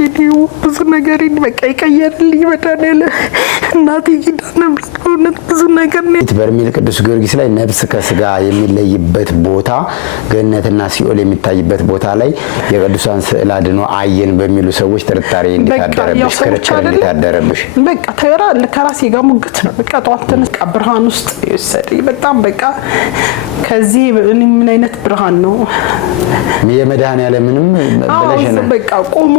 እንግዲህ ብዙ ነገር በቃ ይቀየርልኝ መዳኔለ እናቴ ኪዳነ ምሕረት ብዙ ነገር ነው። በርሜል ቅዱስ ጊዮርጊስ ላይ ነፍስ ከስጋ የሚለይበት ቦታ ገነትና ሲኦል የሚታይበት ቦታ ላይ የቅዱሳን ስዕል አድኖ አየን በሚሉ ሰዎች ጥርጣሬ እንዲታደረብሽ ክርክር እንዲታደረብሽ በቃ ተራ ለከራሴ ጋር ሙግት ነው። በቃ ጧትን ብርሃን ውስጥ ይወሰደኝ በጣም በቃ ከዚህ ምን አይነት ብርሃን ነው የመድኃኔዓለምንም ብለሽና በቃ ቆሞ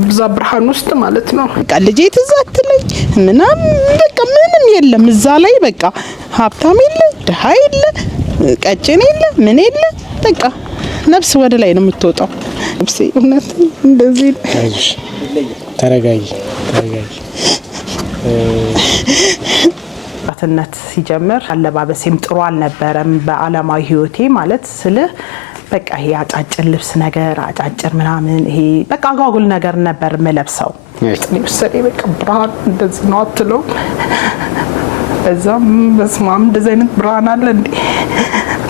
ብዛ ብርሃን ውስጥ ማለት ነው። በቃ ልጄ ትዛትለኝ ምናም በቃ ምንም የለም እዛ ላይ በቃ ሀብታም የለ ድሃ የለ ቀጭን የለ ምን የለ በቃ ነፍስ ወደ ላይ ነው የምትወጣው። ነፍስ እውነት እንደዚህ አይሽ ተረጋጊ አትነት ሲጀምር አለባበሴም ጥሩ አልነበረም። በአለማዊ ህይወቴ ማለት ስለ በቃ ይሄ አጫጭር ልብስ ነገር አጫጭር ምናምን ይሄ በቃ አጓጉል ነገር ነበር መለብሰው። ወሰዴ በቃ ብርሃን እንደዚህ ነው አትለው እዛም በስማም እንደዚህ አይነት ብርሃን አለ እንዴ?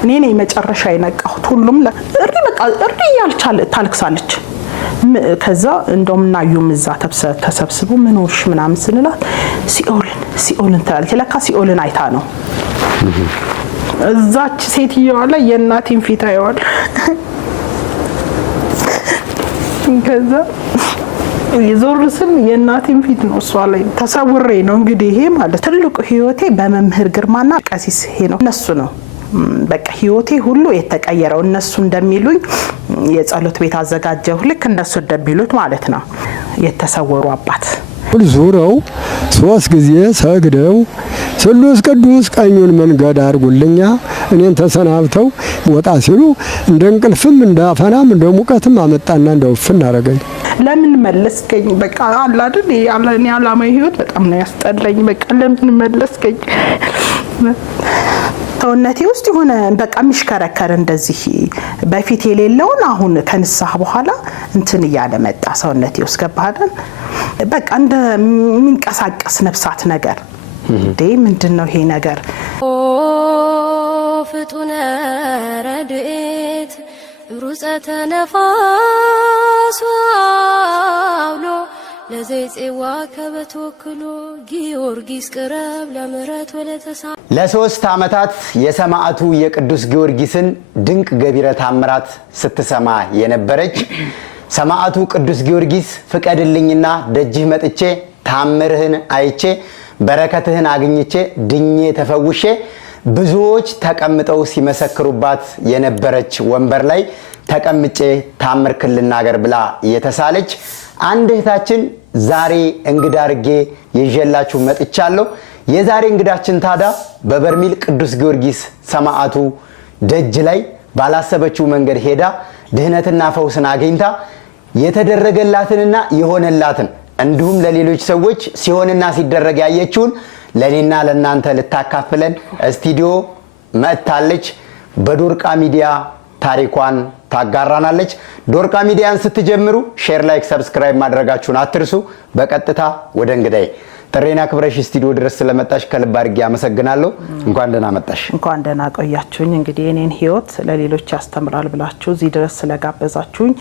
እኔ ነኝ መጨረሻ የነቃሁት። ሁሉም እሪ በቃ እሪ ያልቻለ ታልክሳለች። ከዛ እንደውም እናዩም እዛ ተሰብስቡ ምን ሆንሽ ምናምን ስንላት ሲኦልን ታለች። ለካ ሲኦልን አይታ ነው። እዛች ሴትየዋ ላይ የእናቴን ፊት አይዋል። ከዛ የዞር ስል የእናቴን ፊት ነው እሷ ላይ ተሰውሬ ነው። እንግዲህ ይሄ ማለት ትልቁ ህይወቴ በመምህር ግርማና ቀሲስ ይሄ ነው። እነሱ ነው በቃ ህይወቴ ሁሉ የተቀየረው። እነሱ እንደሚሉኝ የጸሎት ቤት አዘጋጀሁ ልክ እነሱ እንደሚሉት ማለት ነው። የተሰወሩ አባት ዙረው 3 ጊዜ ሰግደው ስሉስ ቅዱስ ቀኙን መንገድ አርጉልኛ እኔን ተሰናብተው ወጣ ሲሉ እንደ እንቅልፍም እንደ አፈናም እንደ ሙቀትም አመጣና እንደውፍን አረገኝ። ለምን መለስከኝ? በቃ አለ አይደል ያለኔ አላማዊ ህይወት በጣም ነው ያስጠላኝ። በቃ ለምን መለስከኝ? ሰውነቴ ውስጥ የሆነ በቃ የሚሽከረከር እንደዚህ በፊት የሌለውን አሁን ከንስሐ በኋላ እንትን እያለ መጣ ሰውነቴ ውስጥ ገባህ። በቃ እንደ የሚንቀሳቀስ ነፍሳት ነገር እንዴ ምንድነው ይሄ ነገር? ኦ ፍጡነ ረድኤት ሩፀተ ነፋስ አውሎ ለዘይጼዋ ከበተወክሎ ጊዮርጊስ ቅረብ ለምህረት ወለተሳ ለ3 ዓመታት የሰማዕቱ የቅዱስ ጊዮርጊስን ድንቅ ገቢረ ተአምራት ስትሰማ የነበረች ሰማዕቱ ቅዱስ ጊዮርጊስ ፍቀድልኝና ደጅህ መጥቼ ተአምርህን አይቼ በረከትህን አግኝቼ ድኜ ተፈውሼ ብዙዎች ተቀምጠው ሲመሰክሩባት የነበረች ወንበር ላይ ተቀምጬ ተአምርክን ልናገር ብላ የተሳለች አንድ እህታችን ዛሬ እንግዳ አርጌ ይዤላችሁ መጥቻለሁ። የዛሬ እንግዳችን ታዲያ በበርሜል ቅዱስ ጊዮርጊስ ሰማዕቱ ደጅ ላይ ባላሰበችው መንገድ ሄዳ ድህነትና ፈውስን አግኝታ የተደረገላትንና የሆነላትን እንዲሁም ለሌሎች ሰዎች ሲሆንና ሲደረግ ያየችውን ለኔና ለናንተ ልታካፍለን ስቱዲዮ መጥታለች። በዶርቃ ሚዲያ ታሪኳን ታጋራናለች። ዶርቃ ሚዲያን ስትጀምሩ ሼር፣ ላይክ፣ ሰብስክራይብ ማድረጋችሁን አትርሱ። በቀጥታ ወደ እንግዳይ ጥሬና ክብረሽ ስቱዲዮ ድረስ ስለመጣሽ ከልብ አድርጌ አመሰግናለሁ። እንኳን ደህና መጣሽ። እንኳን ደህና ቆያችሁኝ። እንግዲህ እኔን ህይወት ለሌሎች ያስተምራል ብላችሁ እዚህ ድረስ ስለጋበዛችሁኝ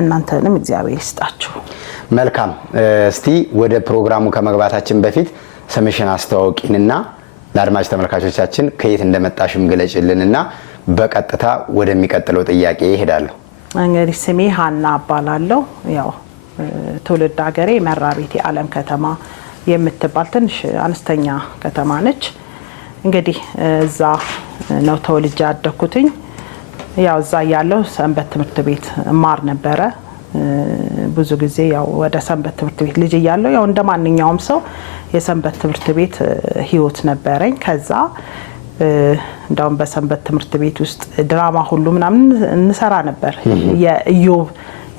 እናንተንም እግዚአብሔር ይስጣችሁ። መልካም። እስቲ ወደ ፕሮግራሙ ከመግባታችን በፊት ስምሽን አስተዋውቂንና ለአድማጭ ተመልካቾቻችን ከየት እንደመጣሽም ገለጭልንና በቀጥታ ወደሚቀጥለው ጥያቄ ይሄዳለሁ። እንግዲህ ስሜ ሀና እባላለሁ። ያው ትውልድ ሀገሬ መራቤቴ ዓለም ከተማ የምትባል ትንሽ አነስተኛ ከተማ ነች። እንግዲህ እዛ ነው ተወልጄ ያደኩትኝ። ያው እዛ ያለው ሰንበት ትምህርት ቤት ማር ነበረ። ብዙ ጊዜ ያው ወደ ሰንበት ትምህርት ቤት ልጅ እያለሁ ያው እንደማንኛውም ሰው የሰንበት ትምህርት ቤት ህይወት ነበረኝ። ከዛ እንዳውም በሰንበት ትምህርት ቤት ውስጥ ድራማ ሁሉ ምናምን እንሰራ ነበር። የኢዮብ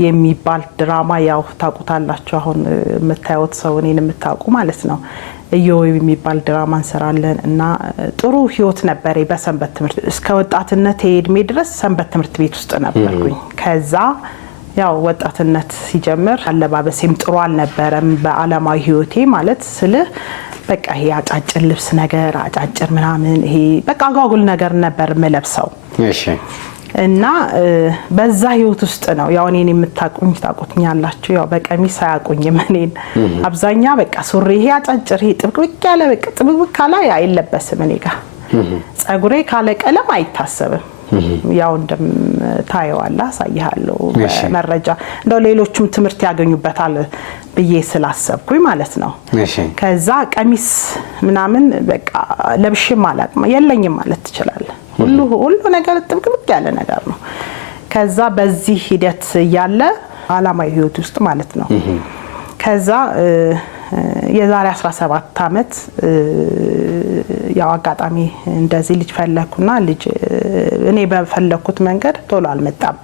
የሚባል ድራማ ያው ታውቁታላችሁ። አሁን የምታዩት ሰው እኔን የምታውቁ ማለት ነው። ኢዮብ የሚባል ድራማ እንሰራለን እና ጥሩ ህይወት ነበር። በሰንበት ትምህርት እስከ ወጣትነት እድሜ ድረስ ሰንበት ትምህርት ቤት ውስጥ ነበርኩኝ። ከዛ ያው ወጣትነት ሲጀምር አለባበሴም ጥሩ አልነበረም። በአለማዊ ህይወቴ ማለት ስለ በቃ ይሄ አጫጭር ልብስ ነገር አጫጭር ምናምን ይሄ በቃ አጓጉል ነገር ነበር መለብሰው። እሺ። እና በዛ ህይወት ውስጥ ነው ያው እኔን የምታቁኝ ታቁኛላችሁ ያው በቀሚስ አያቁኝም እኔን አብዛኛ በቃ ሱሪ ይሄ አጫጭር ይሄ ጥብቅ ያለ በቃ ጥብቅ ካላ አይለበስም እኔ ጋር ጸጉሬ ካለ ቀለም አይታሰብም ያው እንደም ታየዋላ ሳይሃለው መረጃ እንደው ሌሎችም ትምርት ያገኙበታል ብዬ ስላሰብኩኝ ማለት ነው ከዛ ቀሚስ ምናምን በቃ ለብሽም አላቅም የለኝም ማለት ትችላል ሁሉ ነገር ጥብቅ ያለ ነገር ነው ከዛ በዚህ ሂደት ያለ አላማዊ ህይወት ውስጥ ማለት ነው ከዛ የዛሬ 17 አመት ያው አጋጣሚ እንደዚህ ልጅ ፈለኩና ልጅ እኔ በፈለኩት መንገድ ቶሎ አልመጣም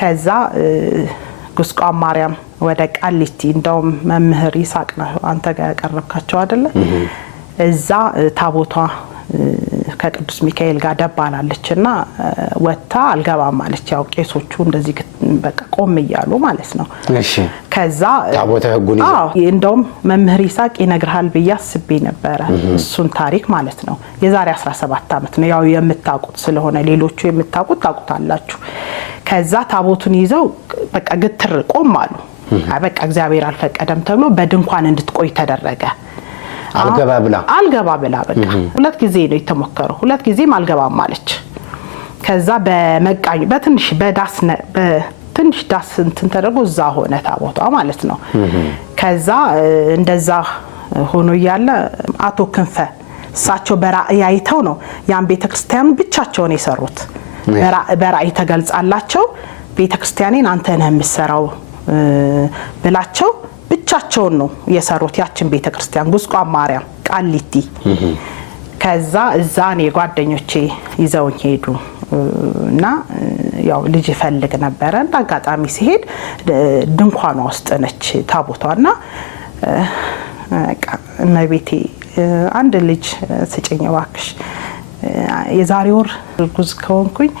ከዛ ጉስቋም ማርያም ወደ ቃሊቲ እንደውም መምህር ይሳቅ ነው አንተ ጋር ያቀርብካቸው አይደለ እዛ ታቦቷ ከቅዱስ ሚካኤል ጋር ደባላለችና ወጣ አልገባም ማለች ያው ቄሶቹ እንደዚህ በቃ ቆም ይያሉ ማለት ነው እሺ ከዛ ታቦተ ህጉን እንደውም መምህር ይሳቅ ይነግራል በያስቤ ነበር እሱን ታሪክ ማለት ነው የዛሬ 17 አመት ነው ያው የምታቁት ስለሆነ ሌሎቹ የምታቁት ታቁታላችሁ ከዛ ታቦቱን ይዘው በቃ ግትር ቆም አሉ በቃ እግዚአብሔር አልፈቀደም ተብሎ በድንኳን እንድትቆይ ተደረገ አልገባ ብላ በቃ ሁለት ጊዜ ነው የተሞከረው ሁለት ጊዜም አልገባም ማለች ከዛ በመቃኝ በትንሽ ዳስ እንትን ተደርጎ እዛ ሆነ ታቦቷ ማለት ነው ከዛ እንደዛ ሆኖ ያለ አቶ ክንፈ እሳቸው በራእይ አይተው ነው ያን ቤተክርስቲያን ብቻቸውን የሰሩት በራእይ ተገልጻላቸው ቤተክርስቲያኔን አንተ ነህ የምትሰራው ብላቸው ብቻቸውን ነው የሰሩት ያችን ቤተክርስቲያን ጉስቋም ማርያም ቃሊቲ ከዛ እዛ ነው ጓደኞቼ ይዘውኝ ሄዱ እና ያው ልጅ ፈልግ ነበር አጋጣሚ ሲሄድ ድንኳኗ ውስጥ ነች ታቦቷና እመቤቴ አንድ ልጅ ስጭኝ ባክሽ የዛሬ ወር ጉዝ ከሆንኩኝ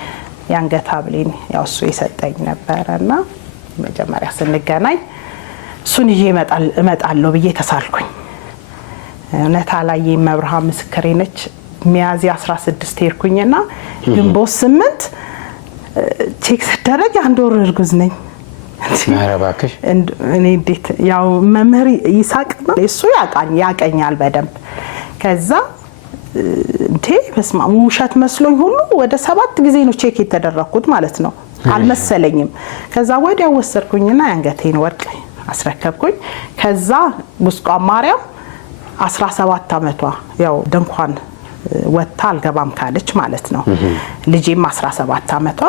ያንገታ ብሌን ያው እሱ ይሰጠኝ ነበርና መጀመሪያ ስንገናኝ ሱን ይሄ እመጣለሁ ብዬ ተሳልኩኝ ነታ ላይ መብርሃን ምስክሬ ነች ሚያዝያ 16 ሄርኩኝና ግንቦት 8 ቼክ ተደረገ አንድ ወር እርጉዝ ነኝ ማረባከሽ እኔ እንዴት ያው መምህር ይሳቅ ነው እሱ ያቀኛል በደንብ ከዛ እንዴ በስማ ውሸት መስሎኝ ሁሉ ወደ 7 ጊዜ ነው ቼክ የተደረኩት ማለት ነው አልመሰለኝም ከዛ ወዲያው ወሰርኩኝና ያንገቴን ወርቅ አስረከብኩኝ ከዛ ጉስቋም ማርያም 17 አመቷ ያው ድንኳን ወጣ አልገባም ካለች ማለት ነው ልጄም 17 አመቷ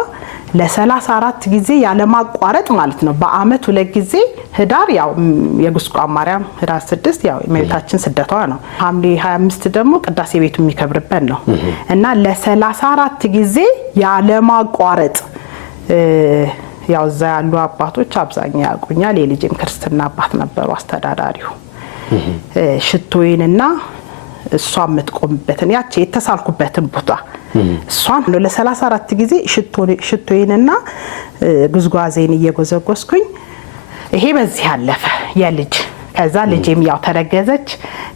ለ34 ጊዜ ያለ ማቋረጥ ማለት ነው በአመት ሁለት ጊዜ ህዳር ያው የጉስቋም ማርያም ህዳር 6 ያው የመቤታችን ስደቷ ነው ሐምሌ 25 ደግሞ ቅዳሴ ቤቱ የሚከብርበት ነው እና ለ34 ጊዜ ያለ ማቋረጥ ያው እዛ ያሉ አባቶች አብዛኛው ያቁኛል የልጄም ክርስትና አባት ነበሩ አስተዳዳሪው ሽቶዬንና እሷ የምትቆምበትን ያቺ የተሳልኩበትን ቦታ እሷን ለ34 ጊዜ ሽቶዬንና ጉዝጓዜን እየጎዘጎስኩኝ ይሄ በዚህ አለፈ የልጅ ከዛ ልጄም ያው ተረገዘች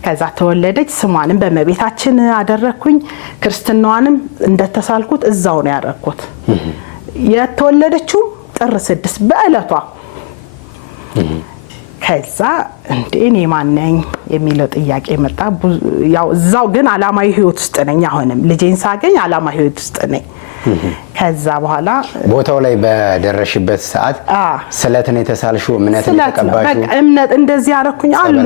ከዛ ተወለደች ስሟንም በመቤታችን አደረኩኝ ክርስትናዋንም እንደተሳልኩት እዛው ነው ያደረኩት የተወለደችው ጥር 6 በእለቷ ከዛ እንዴ ማነኝ የሚለው ጥያቄ መጣ ያው እዛው ግን አላማዊ ህይወት ውስጥ ነኝ አሁንም ልጄን ሳገኝ አላማዊ ህይወት ውስጥ ነኝ ከዛ በኋላ ቦታው ላይ በደረሽበት ሰዓት ስለትን የተሳልሹ እምነትን ተቀባሹ በቃ እምነት እንደዚህ ያረኩኝ አሉ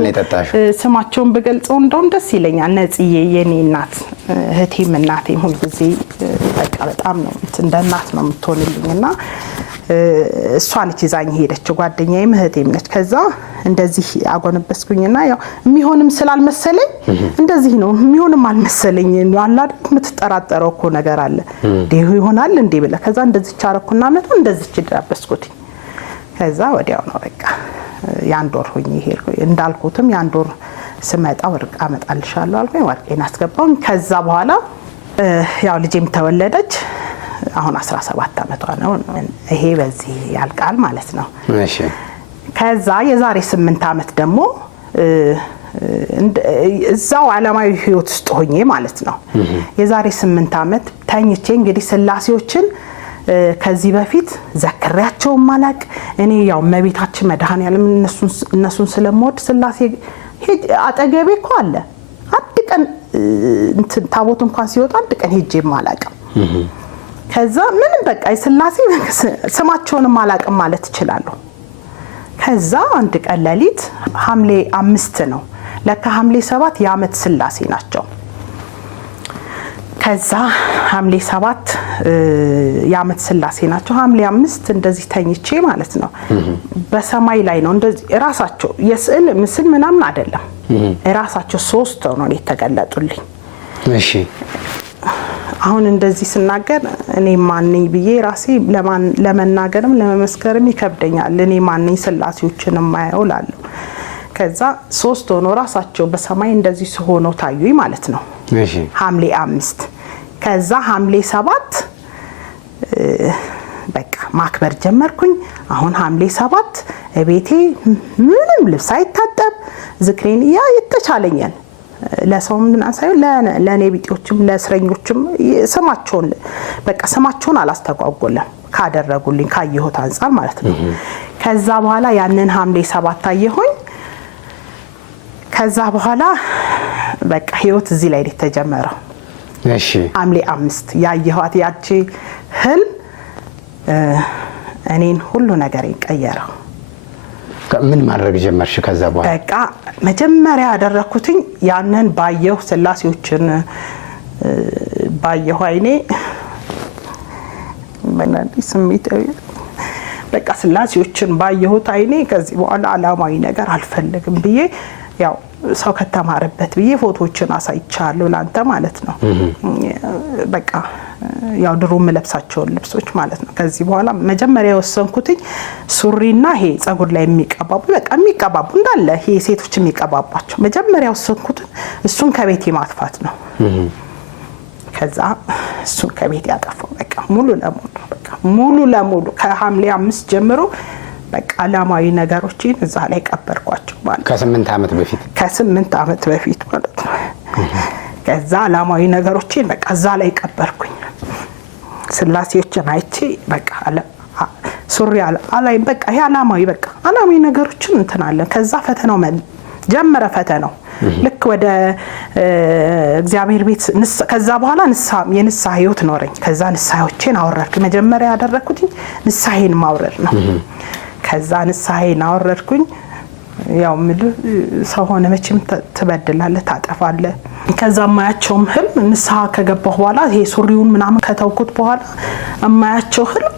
ስማቸውን በገልጸው እንደው ደስ ይለኛል ነጽዬ የኔ እናት እህቴም እናቴም ሁሉ ጊዜ በቃ በጣም ነው እንደ እናት ነው የምትሆንልኝና እሷን ይዛኝ ሄደች ጓደኛዬም እህቴም ነች ከዛ እንደዚህ አጎነበስኩኝና ያው የሚሆንም ስላልመሰለኝ እንደዚህ ነው የሚሆንም አልመሰለኝ አላድ ምትጠራጠረው እኮ ነገር አለ ዴሁ ይሆናል እንዴ ብለ ከዛ እንደዚህ ቻረኩና መቶ እንደዚህ ይደረበስኩት ከዛ ወዲያው ነው በቃ ያንዶር ሆኜ ሄድኩ እንዳልኩትም ያንዶር ስመጣ ወርቅ አመጣልሻለሁ አልኩኝ ወርቄን አስገባው ከዛ በኋላ ያው ልጄም ተወለደች አሁን 17 አመቷ ነው ይሄ በዚህ ያልቃል ማለት ነው እሺ ከዛ የዛሬ 8 አመት ደግሞ እዛው አለማዊ ህይወት ውስጥ ሆኜ ማለት ነው የዛሬ 8 አመት ታኝቼ እንግዲህ ስላሴዎችን ከዚህ በፊት ዘክሬያቸው ማላቅ እኔ ያው መቤታችን መድኃኔዓለም እነሱን ስለምወድ ስላሴ አጠገቤ እኮ አለ አንድ ቀን እንትን ታቦት እንኳን ሲወጣ አንድ ቀን ሄጄ ማላቅ ከዛ ምንም በቃ ስላሴ ስማቸውን ማላቅ ማለት ይችላል ከዛ አንድ ቀን ለሊት ሐምሌ 5 ነው ለካ ሐምሌ 7 የዓመት ስላሴ ናቸው ከዛ ሐምሌ 7 የዓመት ስላሴ ናቸው ሐምሌ 5 እንደዚህ ተኝቼ ማለት ነው በሰማይ ላይ ነው እንደዚህ ራሳቸው የስዕል ምስል ምናምን አይደለም ራሳቸው 3 ነው የተገለጡልኝ እሺ አሁን እንደዚህ ስናገር እኔ ማን ነኝ ብዬ ራሴ ለመናገርም ለመመስከርም ይከብደኛል እኔ ማን ነኝ ስላሴዎችን ማያውላሉ ከዛ 3 ሆኖ ራሳቸው በሰማይ እንደዚህ ሆነው ታዩኝ ማለት ነው እሺ ሐምሌ 5 ከዛ ሐምሌ 7 በቃ ማክበር ጀመርኩኝ አሁን ሐምሌ 7 ቤቴ ምንም ልብስ አይታጠብ ዝክሬን ያ የተቻለኛል ለሰውም ምናሳዩ ለኔ ቢጤዎችም ለእስረኞችም ስማቸውን በቃ ስማቸውን አላስተጓጎለም ካደረጉልኝ ካየሁት አንፃር ማለት ነው ከዛ በኋላ ያንን ሐምሌ 7 አየሁኝ ከዛ በኋላ በቃ ህይወት እዚህ ላይ ተጀመረው እሺ ሐምሌ 5 ያየኋት ያቺ ህልም እኔን ሁሉ ነገር ይቀየረው ምን ማድረግ ጀመርሽ ከዛ በኋላ በቃ መጀመሪያ ያደረኩትኝ ያንን ባየሁ ስላሴዎችን ባየሁ አይኔ በእናንተ ስሜታዊ በቃ ስላሴዎችን ባየሁት አይኔ ከዚህ በኋላ አላማዊ ነገር አልፈልግም ብዬ ያው ሰው ከተማረበት ብዬ ፎቶዎችን አሳይቻለሁ ላንተ ማለት ነው በቃ ያው ድሮም ለብሳቸው ልብሶች ማለት ነው ከዚህ በኋላ መጀመሪያ ወሰንኩትኝ ሱሪና ይሄ ጸጉር ላይ የሚቀባቡ በቃ የሚቀባቡ እንዳለ ይሄ ሴቶች የሚቀባባቸው መጀመሪያ ወሰንኩት እሱን ከቤት ማጥፋት ነው ከዛ እሱን ከቤት ያጠፋው በቃ ሙሉ ለሙሉ ከሐምሌ 5 ጀምሮ በቃ አላማዊ ነገሮችን እዛ ላይ ቀበርኳቸው ማለት ከ8 አመት በፊት ማለት ነው ከዛ አላማዊ ነገሮችን በቃ እዛ ላይ ቀበርኩኝ ስላሴዎችን አይቼ በቃ ሱሪ አላይ በቃ ይሄ አላማዊ ነገሮችን እንተናለን ከዛ ፈተናው ጀመረ ፈተናው ልክ ወደ እግዚአብሔር ቤት ከዛ በኋላ የንስሐ ህይወት ኖረኝ ከዛ ንስሐዎችን አወረድኩ መጀመሪያ ያደረኩት ንስሐዬን ማውረድ ነው ከዛ ንስሐዬን አወረድኩኝ ያው ሰው ሆነ መቼም ትበድላለህ ታጠፋለህ ከዛ ማያቸውም ህልም ንስሐ ከገባሁ በኋላ ይሄ ሱሪውን ምናምን ከተውኩት በኋላ ማያቸው ህልም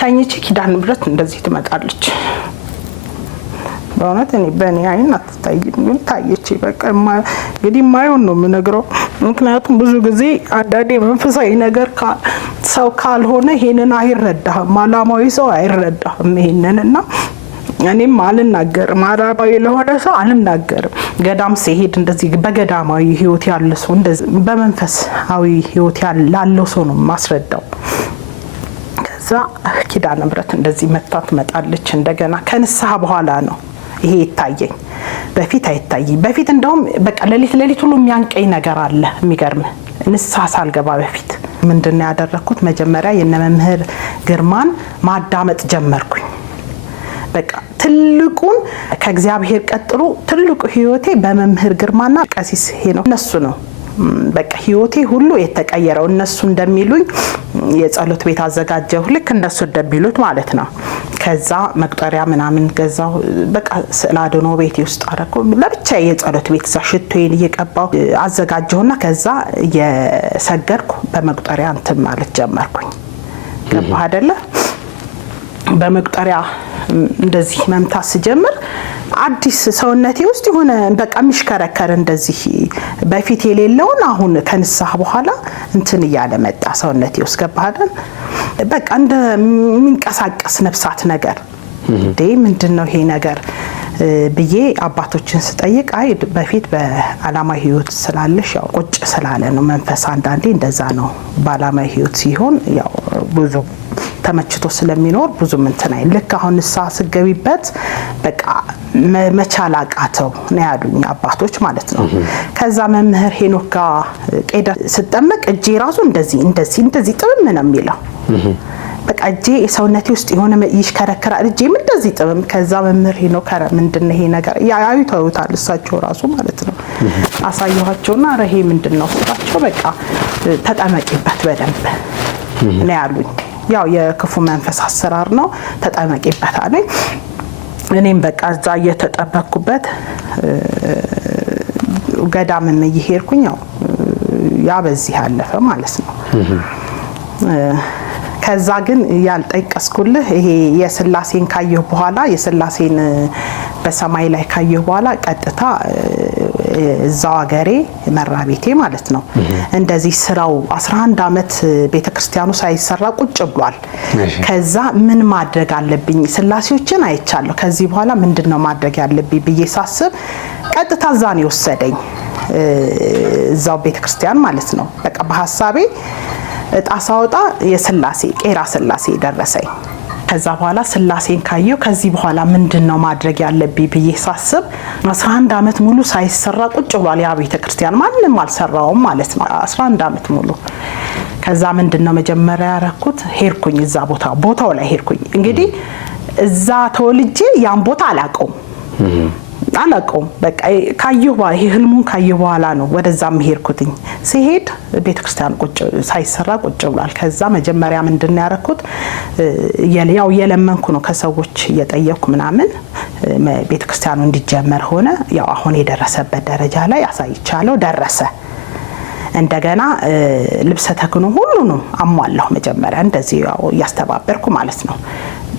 ታኝቺ ኪዳነ ምሕረት እንደዚህ ትመጣለች በእውነት እኔ በእኔ አይን አትታይም ታየች በቃ እንግዲህ ማየውን ነው የምነግረው ምክንያቱም ብዙ ጊዜ አንዳንዴ መንፈሳዊ ነገር ሰው ካልሆነ ይሄንን አይረዳም አላማዊ ሰው አይረዳም ይሄንንና እኔም አልናገርም አላማዊ ለሆነ ሰው አልናገርም ገዳም ሲሄድ እንደዚህ በገዳማዊ ህይወት ያለ ሰው እንደዚህ በመንፈሳዊ ህይወት ያለው ሰው ነው ማስረዳው ከዛ ኪዳነ ምሕረት እንደዚህ መጣለች እንደገና ከንስሐ በኋላ ነው ይሄ ይታየኝ በፊት አይታየኝ በፊት እንደውም በቃ ለሊት ሁሉ የሚያንቀኝ ነገር አለ የሚገርም ንስሐ ሳልገባ በፊት ምንድነው ያደረኩት መጀመሪያ የነመምህር ግርማን ማዳመጥ ጀመርኩኝ በቃ ትልቁን ከእግዚአብሔር ቀጥሎ ትልቁ ህይወቴ በመምህር ግርማና ቀሲስ ሄኖክ እነሱ ነው በቃ ህይወቴ ሁሉ የተቀየረው እነሱ እንደሚሉኝ የጸሎት ቤት አዘጋጀሁ ልክ እነሱ እንደሚሉት ማለት ነው ከዛ መቁጠሪያ ምናምን ገዛው በቃ ስላድኖ ቤቴ ውስጥ አረኩ ለብቻ የጸሎት ቤት ሽቶዬን እየቀባው አዘጋጀሁና ከዛ የሰገርኩ በመቁጠሪያ እንትን ማለት ጀመርኩኝ ገባህ አይደለ በመቁጠሪያ እንደዚህ መምታት ሲጀምር አዲስ ሰውነቴ ውስጥ ሆነ በቃ ምሽከረከር እንደዚህ በፊት የሌለውን አሁን ከንስሐ በኋላ እንትን ያለ መጣ ሰውነቴ ውስጥ ገባህ በቃ እንደ ሚንቀሳቀስ ነፍሳት ነገር ምንድነው ይሄ ነገር ብዬ አባቶችን ስጠይቅ አይ በፊት በአላማ ህይወት ስላለሽ ያው ቁጭ ስላለ ነው መንፈስ አንዳንዴ እንደዛ ነው በአላማ ህይወት ሲሆን ያው ብዙ ተመችቶ ስለሚኖር ብዙ እንትን አይል ልክ አሁን ንስሐ ስገቢበት በቃ መቻል አቃተው ነው ያሉኝ አባቶች ማለት ነው ከዛ መምህር ሄኖክ ጋር ቄዳ ስጠመቅ እጄ ራሱ እንደዚህ ጥም ነው የሚለው በቃ እጄ ሰውነቴ ውስጥ የሆነ ይሽከረከራል እጄም እንደዚህ ጥብም ከዛ መምህር ሄኖ ከረ ምንድነው ይሄ ነገር ያዩታል እሳቸው ራሱ ማለት ነው አሳየኋቸውና ረሄ ምንድነው ስላቸው በቃ ተጠመቂበት በደንብ ነው ያሉኝ ያው የክፉ መንፈስ አሰራር ነው ተጠመቂበት አለኝ እኔም በቃ እዛ እየተጠበቅኩበት ገዳምም እየሄድኩኝ ያ በዚህ አለፈ ማለት ነው ከዛ ግን ያልጠይቀስኩልህ ይሄ የስላሴን ካየሁ በኋላ የስላሴን በሰማይ ላይ ካየሁ በኋላ ቀጥታ እዛው ሀገሬ መራቤቴ ማለት ነው እንደዚህ ስራው 11 አመት ቤተክርስቲያኑ ሳይሰራ ቁጭ ብሏል ከዛ ምን ማድረግ አለብኝ ስላሴዎችን አይቻለሁ ከዚህ በኋላ ምንድነው ማድረግ ያለብኝ ብዬ ሳስብ ቀጥታ ዛኔ ወሰደኝ እዛው ቤተክርስቲያን ማለት ነው በቃ በሐሳቤ ጣሳውጣ የስላሴ ቄራ ስላሴ ደረሰኝ ከዛ በኋላ ስላሴን ካየው ከዚህ በኋላ ምንድነው ማድረግ ያለብኝ ብዬ ሳስብ 11 አመት ሙሉ ሳይሰራ ቁጭ ብሏል ያ ቤተክርስቲያን ማንንም አልሰራውም ማለት ነው 11 አመት ሙሉ ከዛ ምንድነው መጀመሪያ ያረኩት ሄድኩኝ እዛ ቦታው ላይ ሄድኩኝ እንግዲህ እዛ ተወልጄ ያን ቦታ አላቀውም በቃ ካየሁ ይሄ ህልሙን ካየሁ በኋላ ነው ወደዛም ሄድኩትኝ ሲሄድ ቤተክርስቲያን ቁጭ ሳይሰራ ቁጭ ብሏል ከዛ መጀመሪያ ምንድነው ያረኩት ያው የለመንኩ ነው ከሰዎች እየጠየቅኩ ምናምን ቤተክርስቲያኑ እንዲጀመር ሆነ ያው አሁን የደረሰበት ደረጃ ላይ አሳይቻለሁ ደረሰ እንደገና ልብሰ ተክህኖ ሁሉንም አሟላሁ መጀመሪያ እንደዚህ ያው ያስተባበርኩ ማለት ነው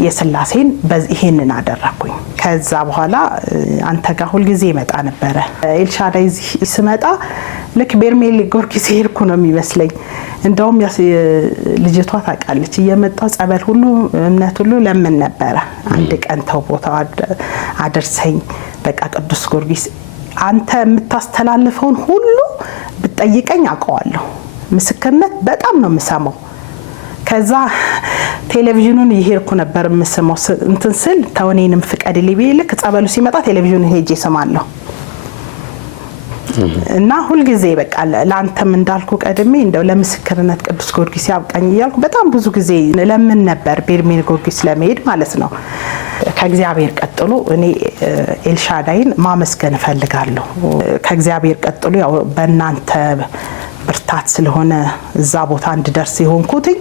የስላሴን በዚህንን አደረኩኝ ከዛ በኋላ አንተ ጋር ሁሉ ጊዜ መጣ ነበር ኤልሻዳይ ስመጣ ልክ ቤርሜል ጊዮርጊስ ሄድኩ ነው የሚመስለኝ እንደውም ልጅቷ ታውቃለች እየመጣው ጸበል ሁሉ እምነት ሁሉ ለምን ነበር አንድ ቀን ተው ቦታ አደርሰኝ በቃ ቅዱስ ጊዮርጊስ አንተ የምታስተላልፈውን ሁሉ ብትጠይቀኝ አውቀዋለሁ ምስክርነት በጣም ነው የምሰማው ከዛ ቴሌቪዥኑን ይሄርኩ ነበር የምሰማው እንትን ስል ተወኔንም ፍቀድልኝ ቢልክ ጸበሉ ሲመጣ ቴሌቪዥኑን ሄጄ ሰማለሁ እና ሁሉ ጊዜ በቃ ላንተም እንዳልኩ ቀድሜ እንደው ለምስክርነት ቅዱስ ጊዮርጊስ ያብቃኝ ይያልኩ በጣም ብዙ ጊዜ ለምን ነበር ቤርሜል ጊዮርጊስ ለመሄድ ማለት ነው ከእግዚአብሔር ቀጥሎ እኔ ኤልሻዳይን ማመስገን ፈልጋለሁ ከእግዚአብሔር ቀጥሎ ያው በእናንተ ብርታት ስለሆነ እዛ ቦታ እንድደርስ ይሆንኩትኝ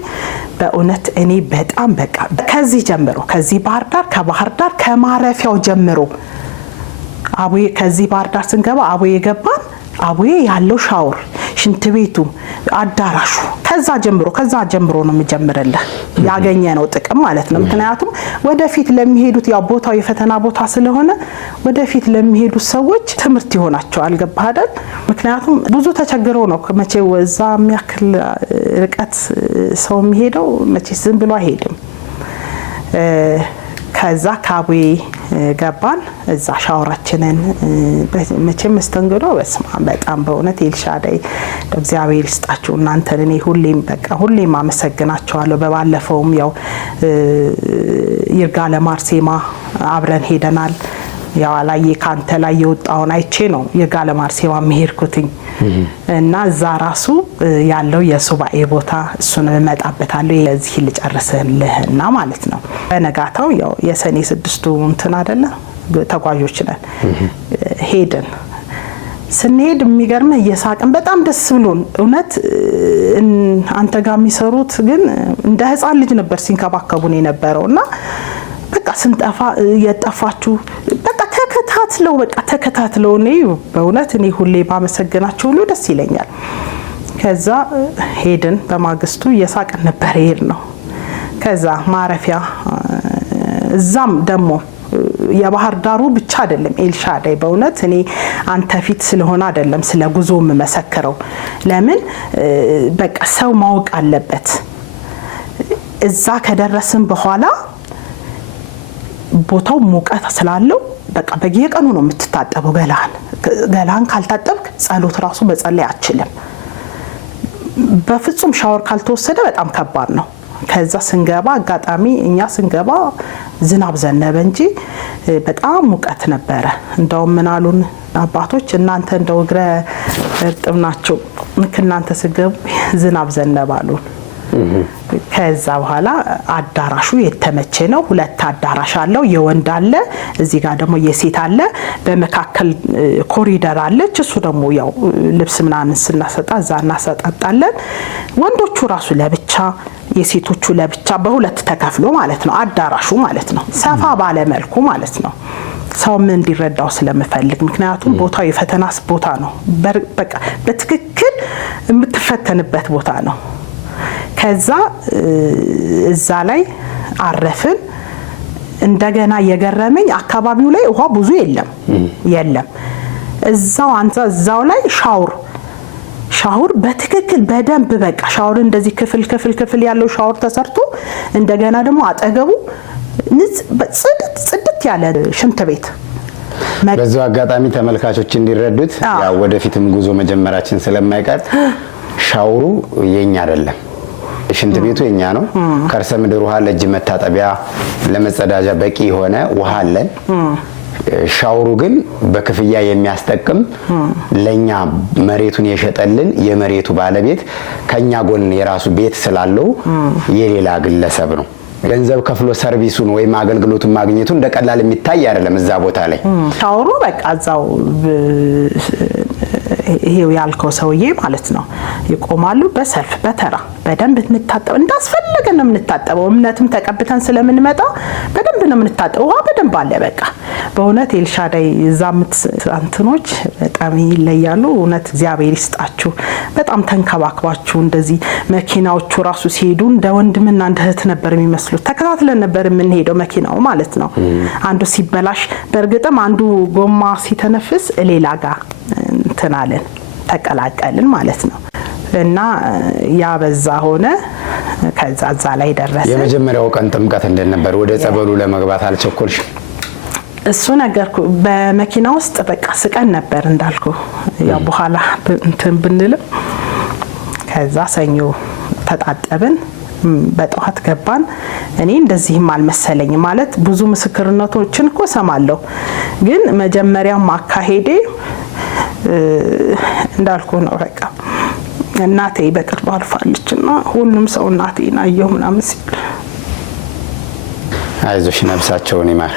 በእውነት እኔ በጣም በቃ ከዚህ ጀምሮ ከዚህ ከባህር ዳር ከማረፊያው ጀምሮ አቡዬ ከዚህ ባህር ዳር ስንገባ አቡዬ ገባን አቡዬ ያለው ሻወር ሽንት ቤቱ አዳራሹ ከዛ ጀምሮ ነው የምጀምርልህ ያገኘነው ጥቅም ማለት ነው ምክንያቱም ወደፊት ለሚሄዱት ያው ቦታው የፈተና ቦታ ስለሆነ ወደፊት ለሚሄዱት ሰዎች ትምህርት ይሆናቸዋል ገባህ አይደል ምክንያቱም ብዙ ተቸግረው ነው መቼው እዛ የሚያክል ርቀት ሰው የሚሄደው መቼ ዝም ብሎ አይሄድም ከዛ ካቡዬ ገባን እዛ ሻወራችንን መቼም መስተንግዶ በጣም በእውነት ኤልሻዳይ እግዚአብሔር ይስጣችሁ እናንተን እኔ ሁሌም አመሰግናቸዋለሁ በባለፈውም ያው ይርጋ ለማርሴማ አብረን ሄደናል ያው ላይ ካንተ ላይ የወጣውን አይቼ ነው ይርጋ ለማርሴማ መሄድኩትኝ እና እዛ ራሱ ያለው የሱባኤ ቦታ እሱን መጣበታለሁ ለዚህ ልጨርስልህና ማለት ነው በነጋታው ያው የሰኔ 6 እንትን አይደለ ተጓዦች ነን ሄደን ስንሄድ የሚገርመው እየሳቀን በጣም ደስ ብሎን እውነት አንተ ጋር የሚሰሩት ግን እንደ ህፃን ልጅ ነበር ሲንከባከቡን የነበረውና በቃ ስንጠፋ የጠፋችሁ በቃ ተከታትለው ነው በእውነት እኔ ሁሌ ባመሰግናቸው ሁሉ ደስ ይለኛል ከዛ ሄድን በማግስቱ እየሳቀን ነበር ነው ከዛ ማረፊያ እዛም ደሞ የባህር ዳሩ ብቻ አይደለም ኤልሻዳይ በእውነት እኔ አንተ ፊት ስለሆነ አይደለም ስለ ጉዞ መሰከረው ለምን በቃ ሰው ማወቅ አለበት እዛ ከደረስን በኋላ ቦታው ሙቀት ስላለው በቃ በየቀኑ ነው የምትታጠበው ገላን ካልታጠብክ ጸሎት ራሱ መጸለይ አትችልም በፍጹም ሻወር ካልተወሰደ በጣም ከባድ ነው ከዛ ስንገባ አጋጣሚ እኛ ስንገባ ዝናብ ዘነበ እንጂ በጣም ሙቀት ነበረ እንደውም ምናሉን አባቶች እናንተ እንደው እግረ እርጥብ ናቸው እናንተ ስገቡ ዝናብ ዘነባሉ ከዛ በኋላ አዳራሹ የተመቸ ነው። 2 አዳራሽ አለው። የወንድ አለ፣ እዚህ ጋር ደግሞ የሴት አለ። በመካከል ኮሪደር አለች። እሱ ደግሞ ያው ልብስ ምናምን ስናሰጣ እዛ እናሰጣጣለን። ወንዶቹ ራሱ ለብቻ የሴቶቹ ለብቻ በ2 ተከፍሎ ማለት ነው አዳራሹ ማለት ነው። ሰፋ ባለ መልኩ ማለት ነው። ሰው ምን እንዲረዳው ስለምፈልግ ምክንያቱም ቦታው የፈተናስ ቦታ ነው። በቃ በትክክል የምትፈተንበት ቦታ ነው። ከዛ እዛ ላይ አረፍን። እንደገና የገረመኝ አካባቢው ላይ ውሃ ብዙ የለም። እዛው ላይ ሻወር በትክክል በደንብ በቃ ሻወር እንደዚህ ክፍል ያለው ሻወር ተሰርቶ እንደገና ደግሞ አጠገቡ ጽድት ያለ ሽንት ቤት። በዛው አጋጣሚ ተመልካቾች እንዲረዱት ያው ወደፊትም ጉዞ መጀመራችን ስለማይቀር ሻወሩ የኛ አይደለም፣ ሽንት ቤቱ የኛ ነው። ከርሰ ምድር ውሃ ለእጅ መታጠቢያ ለመጸዳጃ በቂ የሆነ ውሃ አለን። ሻወሩ ግን በክፍያ የሚያስጠቅም ለኛ መሬቱን የሸጠልን የመሬቱ ባለቤት ከኛ ጎን የራሱ ቤት ስላለው የሌላ ግለሰብ ነው። ገንዘብ ከፍሎ ሰርቪሱን ወይም አገልግሎቱን ማግኘቱ እንደቀላል የሚታይ አይደለም። እዛ ቦታ ላይ ሻወሩ በቃ እዛው ይሄው ያልከው ሰውዬ ማለት ነው ይቆማሉ በሰልፍ በተራ በደንብ እንታጠብ እንዳስፈልገን ነው የምንታጠበው። እምነትም ተቀብተን ስለምንመጣ በደንብ ነው የምንታጠበው። ውሃ በደንብ አለ። በቃ በእውነት ኤልሻዳይ ዛምት አንትኖች በጣም ይለያሉ። እውነት እግዚአብሔር ይስጣችሁ። በጣም ተንከባክባችሁ እንደዚህ መኪናዎቹ ራሱ ሲሄዱ እንደ ወንድምና እንደ እህት ነበር የሚመስሉት። ተከታትለን ነበር የምንሄደው መኪናው ማለት ነው። አንዱ ሲበላሽ በእርግጥም አንዱ ጎማ ሲተነፍስ ሌላ ጋር እንትናለን ተቀላቀልን ማለት ነው። እና ያ በዛ ሆነ። ከዛ ላይ ደረሰ። የመጀመሪያው ቀን ጥምቀት እንደነበር ወደ ጸበሉ ለመግባት አልቸኮልሽ? እሱ ነገርኩ። በመኪና ውስጥ በቃ ስቀን ነበር እንዳልኩ። ያው በኋላ እንትን ብንልም ከዛ ሰኞ ተጣጠብን፣ በጠዋት ገባን። እኔ እንደዚህም አልመሰለኝ ማለት ብዙ ምስክርነቶችን እኮ ሰማለሁ፣ ግን መጀመሪያም አካሄዴ እንዳልኩ ነው። በቃ እናቴ በቅርብ አልፋለችና ሁሉም ሰው እናቴን አየሁ ምናምን ሲል አይዞሽ ነፍሳቸውን ይማር።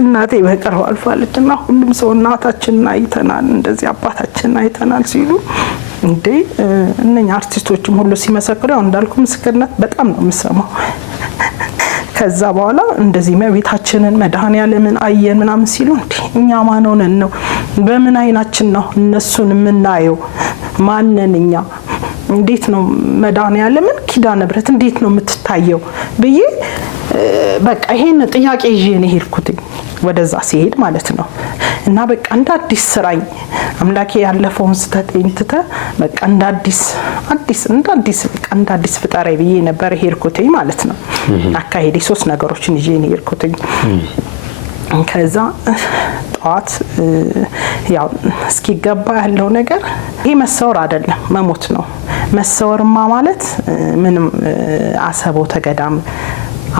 እናቴ በቅርብ አልፋለችና ሁሉም ሰው እናታችንን አይተናል፣ እንደዚህ አባታችንን አይተናል ሲሉ እንዴ እነኛ አርቲስቶችም ሁሉ ሲመሰክሩ ያው እንዳልኩ ምስክርነት በጣም ነው የምሰማው። ከዛ በኋላ እንደዚህ መቤታችንን መድኃኔዓለምን አየን ምናምን ሲሉ እንዴ እኛ ማን ሆነን ነው? በምን አይናችን ነው እነሱን የምናየው? ማንን እኛ እንዴት ነው መድኃኔዓለምን ኪዳነ ምሕረት እንዴት ነው የምትታየው ብዬ በቃ ይሄን ጥያቄ ይዤ ነው ሄድኩት ወደዛ ሲሄድ ማለት ነው። እና በቃ እንደ አዲስ ስራኝ አምላኬ ያለፈውን ስተቴን ትተ በቃ እንደ አዲስ ፍጠራይ ብዬ ነበር ሄድኩት ማለት ነው። አካሄዴ 3 ነገሮችን ይዤ ነው ሄድኩት። ከዛ ጧት ያው እስኪገባ ያለው ነገር ይሄ መሰወር አይደለም መሞት ነው። መሰወርማ ማለት ምንም አሰቦተ ገዳም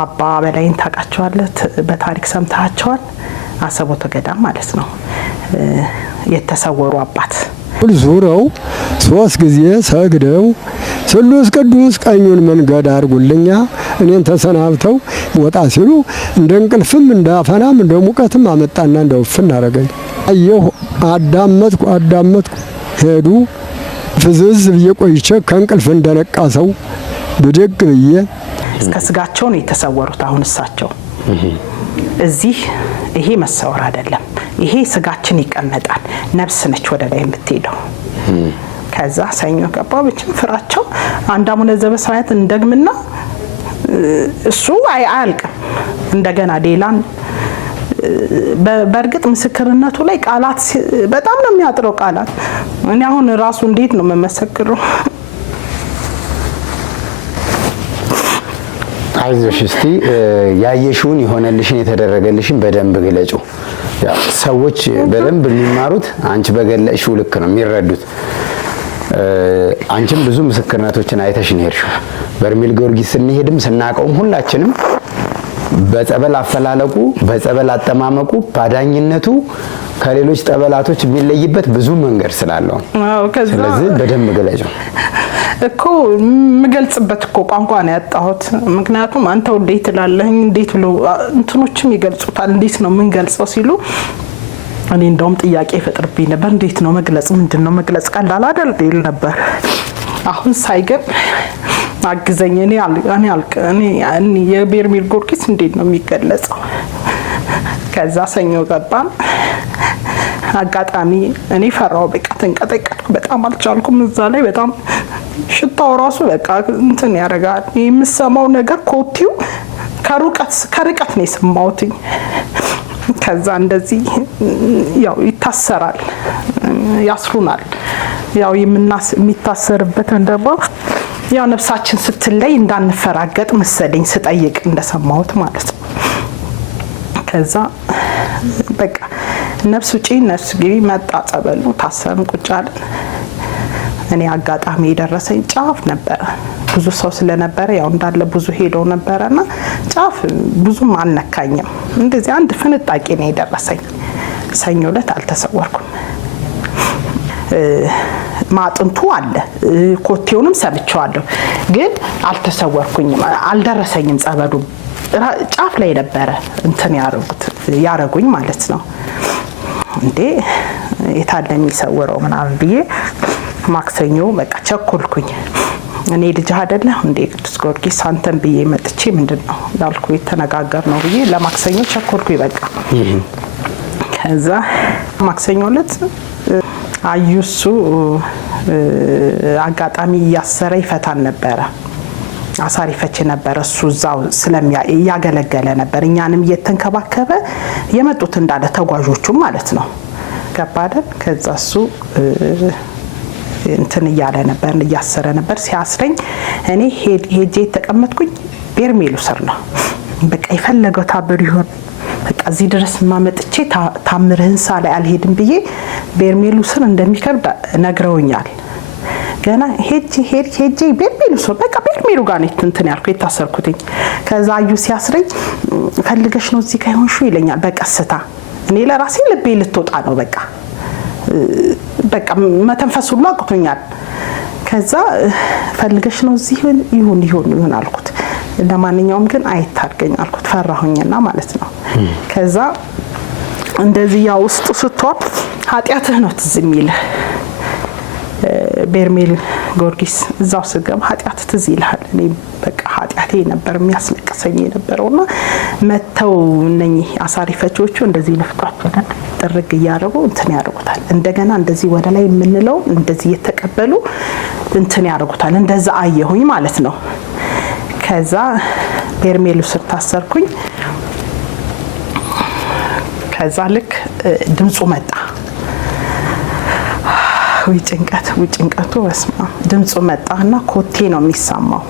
አባ በላይን ታውቃቸዋለህ? በታሪክ ሰምታቸዋል? አሰቦተ ገዳም ማለት ነው የተሰወሩ አባት ዙረው 3 ጊዜ ሰግደው ስሉስ ቅዱስ ቀኙን መንገድ አድርጉልኛ እኔን ተሰናብተው ወጣ ሲሉ እንደ እንቅልፍም እንደ አፈናም እንደ ሙቀትም አመጣና እንደው ፍና አረገኝ። አየሁ፣ አዳመጥኩ ሄዱ። ፍዝዝ ብዬ ቆይቼ ከእንቅልፍ እንደነቃ ሰው ብድግ ብዬ እስከ ስጋቸው ነው የተሰወሩት። አሁን እሳቸው እዚህ ይሄ መሰወር አይደለም፣ ይሄ ስጋችን ይቀመጣል፣ ነፍስ ነች ወደ ላይ የምትሄደው። ከዛ ሰኞ ገባ። ብቻም ፍራቸው አንድ አቡነ ዘበሰማያት እንደግምና እሱ አያልቅም። እንደገና ሌላን በእርግጥ ምስክርነቱ ላይ ቃላት በጣም ነው የሚያጥረው ቃላት። እኔ አሁን ራሱ እንዴት ነው መመሰክረው? አይዞሽ እስቲ ያየሽውን የሆነልሽን የተደረገልሽን በደንብ ግለጩ። ያው ሰዎች በደንብ የሚማሩት አንቺ በገለጽሽው ልክ ነው የሚረዱት። አንቺም ብዙ ምስክርነቶችን አይተሽ ነው ሄድሽው። በርሜል ጊዮርጊስ ስንሄድም ስናቀውም ሁላችንም በጸበል አፈላለቁ፣ በጸበል አጠማመቁ፣ ባዳኝነቱ ከሌሎች ጠበላቶች የሚለይበት ብዙ መንገድ ስላለው ስለዚህ በደንብ ግለጩ። እኮ ምገልጽበት እኮ ቋንቋ ነው ያጣሁት። ምክንያቱም አንተው እንዴት ትላለህ እንዴት ብሎ እንትኖችም ይገልጹታል እንዴት ነው ምን ገልጸው ሲሉ እኔ እንደውም ጥያቄ ፈጥርብኝ ነበር እንዴት ነው መግለጽ ምንድነው መግለጽ ቀላል አይደል ይል ነበር። አሁን ሳይገብ አግዘኝ እኔ የበርሜል ጊዮርጊስ እንዴት ነው የሚገለጸው? ከዛ ሰኞ ገባን። አጋጣሚ እኔ ፈራው በቃ ተንቀጠቀጥኩ በጣም አልቻልኩም። እዛ ላይ በጣም ሽታው ራሱ በቃ እንትን ያረጋል። የምሰማው ነገር ኮቲው ከርቀት ነው የሰማሁት። ከዛ እንደዚህ ያው ይታሰራል ያስሩናል። ያው የሚታሰርበት ደግሞ ያው ነፍሳችን ስትለይ እንዳንፈራገጥ መሰለኝ ስጠይቅ እንደሰማሁት ማለት ነው። ከዛ በቃ ነፍስ ውጪ ነፍስ ግቢ መጣ ጸበሉ ታሰርን ቁጭ አለን። እኔ አጋጣሚ የደረሰኝ ጫፍ ነበረ ብዙ ሰው ስለነበረ ያው እንዳለ ብዙ ሄደው ነበርና ጫፍ ብዙም አልነካኝም። እንደዚህ አንድ ፍንጣቂ ነው የደረሰኝ። ሰኞ ዕለት አልተሰወርኩም። ማጥንቱ አለ ኮቴውንም ሰብቻለሁ ግን አልተሰወርኩኝም አልደረሰኝም። ጸበሉ ጫፍ ላይ ነበረ እንትን ያረጉኝ ማለት ነው። እንዴ የታለ የሚሰወረው ምናምን ብዬ ማክሰኞ በቃ ቸኮልኩኝ። እኔ ልጅ አይደለ እንዴ ቅዱስ ጊዮርጊስ አንተን ብዬ መጥቼ ምንድነው ያልኩ የተነጋገር ነው ብዬ ለማክሰኞ ቸኮልኩኝ በቃ። ከዛ ማክሰኞ ዕለት አዩሱ አጋጣሚ ያሰረ ይፈታን ነበረ አሳሪ ፈቼ ነበር። እሱ ዛው ያገለገለ ነበር እኛንም እየተንከባከበ የመጡት እንዳለ ተጓዦቹ ማለት ነው ገባደን። ከዛ እሱ እንትን ያለ ነበር ያሰረ ነበር። ሲያስረኝ እኔ ሄጄ ተቀመጥኩኝ በርሜሉ ስር ነው በቃ የፈለገው ታብር ይሁን በቃ እዚህ ድረስ ማመጥቼ ታምርህን ሳላይ አልሄድም ብዬ በርሜሉ ስር እንደሚከብድ ነግረውኛል። ገና ሄጄ በርሜሉ ስር በቃ በርሜሉ ጋር ነው እንትን ያልኩ የታሰርኩትኝ። ከዛ አዩ ሲያስረኝ ፈልገሽ ነው እዚህ ጋር ይሆንሹ ይለኛል በቀስታ። እኔ ለራሴ ልቤ ልትወጣ ነው በቃ መተንፈስ ሁሉ አቅቶኛል። ከዛ ፈልገሽ ነው እዚህ ይሁን አልኩት። ለማንኛውም ግን አይታርገኝ አልኩት ፈራሁኝና ማለት ነው። ከዛ እንደዚህ ያው ውስጥ ስትወር ኃጢያትህ ነው ትዝ የሚልህ። በርሜል ጊዮርጊስ እዛው ስገባ ኃጢያት ትዝ ይልሃል። እኔ በቃ ኃጢያቴ ነበር የሚያስለቅሰኝ የነበረውና መተው እነኚህ አሳሪ ፈቾቹ እንደዚህ ልፍቷቸው ጥርግ እያደረጉ እንትን ያደርጉታል። እንደገና እንደዚህ ወደ ላይ የምንለው እንደዚህ እየተቀበሉ እንትን ያደርጉታል። እንደዛ አየሁኝ ማለት ነው። ከዛ በርሜሉ ስር ታሰርኩኝ። ከዛ ልክ ድምፁ መጣ። ጭንቀቱ በስማ ድምፁ መጣና ኮቴ ነው የሚሰማው።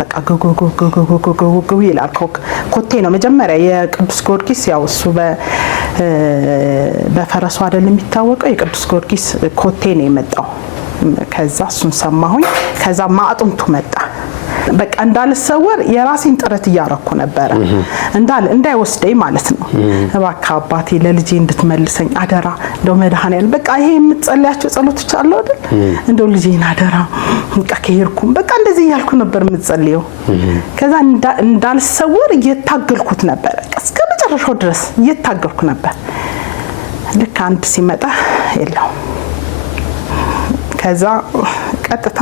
በቃ ጉጉጉጉጉጉጉጉ ይላል። ኮቴ ነው መጀመሪያ የቅዱስ ጊዮርጊስ ያው እሱ በፈረሱ አይደል የሚታወቀው የቅዱስ ጊዮርጊስ ኮቴ ነው የመጣው። ከዛ እሱን ሰማሁኝ። ከዛ ማጥንቱ መጣ። በቃ እንዳልሰወር የራሴን ጥረት እያረኩ ነበር እንዳይወስደኝ ማለት ነው። እባክህ አባቴ ለልጄ እንድትመልሰኝ አደራ እንደው መድኃኔዓለም በቃ ይሄ የምትጸልያቸው ጸሎቶች አሉ አይደል እንደው ልጄን አደራ በቃ ከሄድኩም በቃ እንደዚህ ያልኩ ነበር የምጸልየው። ከዛ እንዳልሰወር እየታገልኩት ነበር እስከ መጨረሻው ድረስ እየታገልኩ ነበር። ልክ አንድ ሲመጣ የለው። ከዛ ቀጥታ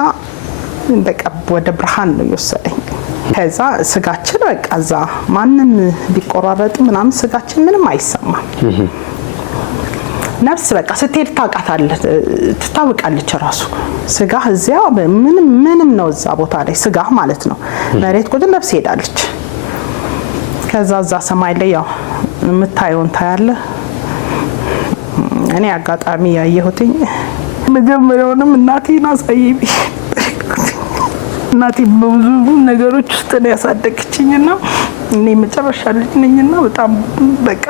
በቃ ወደ ብርሃን ነው የወሰደኝ። ከዛ ስጋችን በቃ እዛ ማንም ቢቆራረጥ ምናምን ስጋችን ምንም አይሰማም። ነፍስ በቃ ስትሄድ ታውቃታለህ ትታወቃለች ራሱ ስጋ እዚያ ምንም ነው እዛ ቦታ ላይ ስጋ ማለት ነው። መሬት ቁጥ ነፍስ ሄዳለች። ከዛ እዛ ሰማይ ላይ ያው የምታየውን ታያለህ። እኔ አጋጣሚ ያየሁትኝ መጀመሪያውንም እናቴን አሳይቢ እናቴ በብዙ ነገሮች ውስጥ ነው ያሳደገችኝና እኔ መጨረሻ ልጅ ነኝና በጣም በቃ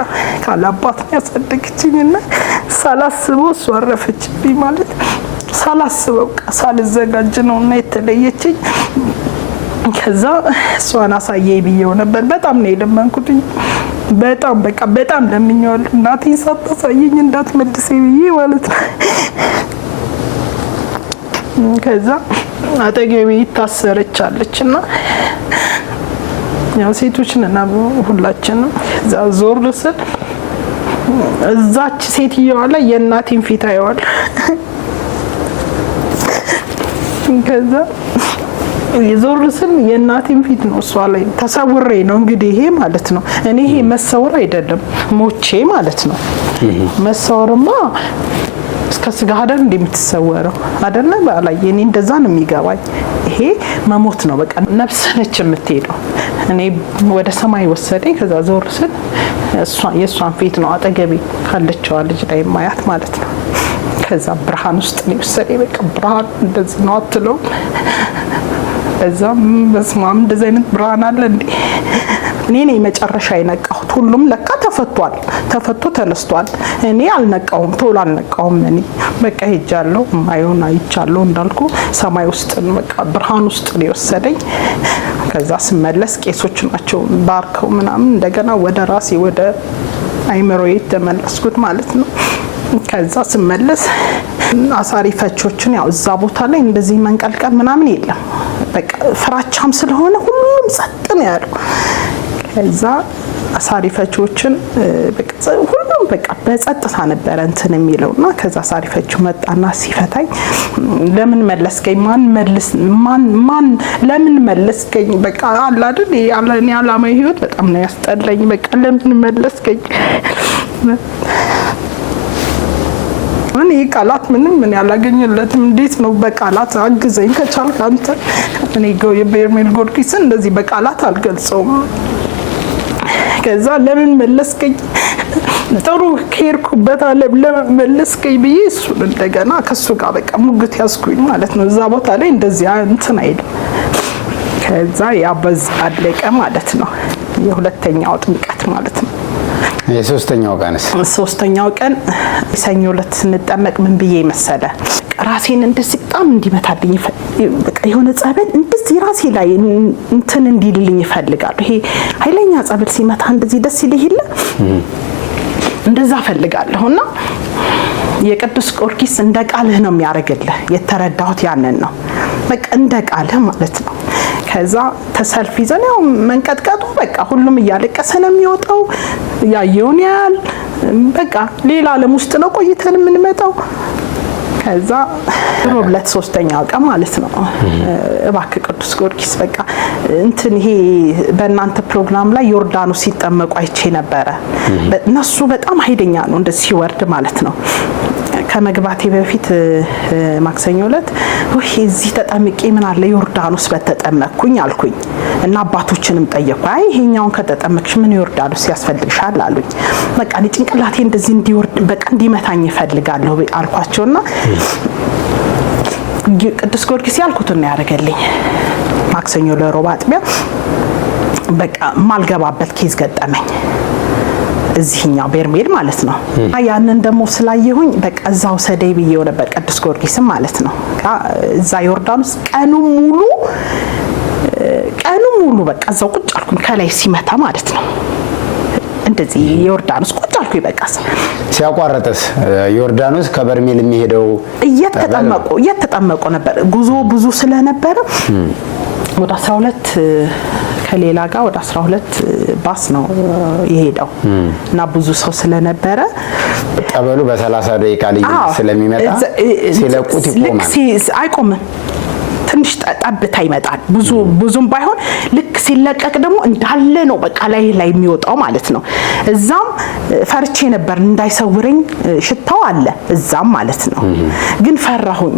ካላባት ነው ያሳደገችኝና ሳላስበው እሷ አረፈችብኝ ማለት ሳላስበው ሳልዘጋጅ ነውና የተለየችኝ። ከዛ እሷን አሳየኝ ብዬው ነበር። በጣም ነው የለመንኩት። በጣም ለምኜዋለሁ። እናቴ ሳታሳየኝ እንዳትመልሰኝ ብዬ ማለት ነው። ከዛ አጠገቤ ታሰረቻለችና ያው ሴቶች ነን ሁላችንም እዛ ዞር ስል እዛች ሴትየዋ ላይ የእናቴን ፊት አየዋል። ከዛ ዞር ስል የእናቴን ፊት ነው እሷ ላይ ተሰውሬ ነው እንግዲህ ይሄ ማለት ነው። እኔ ይሄ መሰወር አይደለም ሞቼ ማለት ነው። መሰወርማ እስከ ስጋ ሀደር እንደምትሰወረው አይደለ ባላይ እኔ እንደዛ ነው የሚገባኝ። ይሄ መሞት ነው በቃ ነፍስ ነች የምትሄደው። እኔ ወደ ሰማይ ወሰደኝ። ከዛ ዞር ስል የእሷን ፊት ነው አጠገቤ ካለችዋ ልጅ ላይ ማያት ማለት ነው። ከዛ ብርሃን ውስጥ ነው ወሰደኝ። በቃ ብርሃን እንደዚህ ነው አትለው። እዛም በስማም እንደዚህ አይነት ብርሃን አለ እንዴ? እኔ ነኝ መጨረሻ የነቃሁት። ሁሉም ለካ ተፈቶ ተነስቷል። እኔ አልነቃሁም፣ ቶሎ አልነቃሁም። እኔ በቃ ሄጃለሁ፣ ማየውን አይቻለሁ እንዳልኩ ሰማይ ውስጥ በቃ ብርሃን ውስጥ ነው የወሰደኝ። ከዛ ስመለስ ቄሶች ናቸው ባርከው ምናምን እንደገና ወደ ራሴ ወደ አይምሮዬ ተመለስኩት ማለት ነው። ከዛ ስመለስ አሳሪ ፈቾችን ያው እዛ ቦታ ላይ እንደዚህ መንቀልቀል ምናምን የለም። በቃ ፍራቻም ስለሆነ ሁሉም ጸጥ ነው ያለው። ከዛ አሳሪ ፈቾችን በቃ ሁሉም በቃ በጸጥታ ነበረ እንትን የሚለውና ከዛ አሳሪ ፈቹ መጣና ሲፈታኝ ለምን መለስከኝ? ማን ለምን መለስከኝ? በቃ አለ አይደል ያለኔ ዓላማዊ ህይወት በጣም ነው ያስጠላኝ። በቃ ለምን መለስከኝ? እኔ ቃላት ምን ያላገኘለትም። እንዴት ነው በቃላት አግዘኝ ከቻልክ አንተ። እኔ የበርሜል ጊዮርጊስን እንደዚህ በቃላት አልገልጸውም። ከዛ ለምን መለስከኝ? ጥሩ ከሄድኩበት አለ ለምን መለስከኝ ብዬ እሱን እንደገና ከሱ ጋር በቃ ሙግት ያስኩኝ ማለት ነው። እዛ ቦታ ላይ እንደዚህ እንትን አይደል። ከዛ ያበዝ አለቀ ማለት ነው። የሁለተኛው ጥምቀት ማለት ነው። ሶስተኛው ቀን ሰኞ ዕለት ስንጠመቅ ምን ብዬ መሰለ ራሴን እንደዚህ በጣም እንዲመታልኝ በቃ የሆነ ጸበል እንደዚህ ራሴ ላይ እንትን እንዲልልኝ ይፈልጋለሁ። ይሄ ኃይለኛ ጸበል ሲመታ እንደዚህ ደስ ይልህ ይለ እንደዛ ፈልጋለሁና የቅዱስ ጊዮርጊስ እንደ ቃልህ ነው የሚያደርግልህ። የተረዳሁት ያንን ነው። በቃ እንደ ቃልህ ማለት ነው። ከዛ ተሰልፍ ይዘን ያው መንቀጥቀጡ በቃ ሁሉም እያለቀሰ ነው የሚወጣው። ያየውን ያህል በቃ ሌላ ዓለም ውስጥ ነው ቆይተን የምንመጣው። ከዛ ሮብለት ሶስተኛው ቀን ማለት ነው እባክህ ቅዱስ ጊዮርጊስ በቃ እንትን ይሄ በእናንተ ፕሮግራም ላይ ዮርዳኖስ ሲጠመቁ አይቼ ነበረ። እነሱ በጣም ኃይለኛ ነው እንደዚህ ሲወርድ ማለት ነው። ከመግባቴ በፊት ማክሰኞ ዕለት ወይ እዚህ ተጠምቄ ምን አለ ዮርዳኖስ በተጠመቅኩኝ አልኩኝ እና አባቶችንም ጠየቁ። አይ ይሄኛውን ከተጠመቅሽ ምን ዮርዳኖስ ያስፈልግሻል አሉኝ። በቃ ጭንቅላቴ እንደዚህ እንዲወርድ በቃ እንዲመታኝ ይፈልጋለሁ አልኳቸውና ቅዱስ ጊዮርጊስ ያልኩትን ነው ያደረገልኝ። ማክሰኞ ለሮብ አጥቢያ በቃ ማልገባበት ኬዝ ገጠመኝ። እዚህኛው በርሜል ማለት ነው። ያንን ደግሞ ስላየሁኝ በቃ እዛው ሰደይ ብዬው ነበር ቅዱስ ጊዮርጊስም ማለት ነው። እዛ ዮርዳኖስ ቀኑ ሙሉ በቃ እዛው ቁጭ አልኩኝ ከላይ ሲመታ ማለት ነው። እንደዚህ ዮርዳኖስ ቁጭ አልኩኝ በቃ። ሲያቋርጥስ ዮርዳኖስ ከበርሜል የሚሄደው እየተጠመቁ ነበር። ጉዞ ብዙ ስለነበረ ወደ 12 ከሌላ ጋር ወደ 12 ባስ ነው የሄደው እና ብዙ ሰው ስለነበረ ጠበሉ በ30 ደቂቃ ላይ ስለሚመጣ ሲለቁት አይቆምም። ትንሽ ጠብታ ይመጣል። ብዙም ባይሆን ልክ ሲለቀቅ ደግሞ እንዳለ ነው በቃ ላይ የሚወጣው ማለት ነው። እዛም ፈርቼ ነበር እንዳይሰውረኝ ሽታው አለ እዛም ማለት ነው። ግን ፈራሁኝ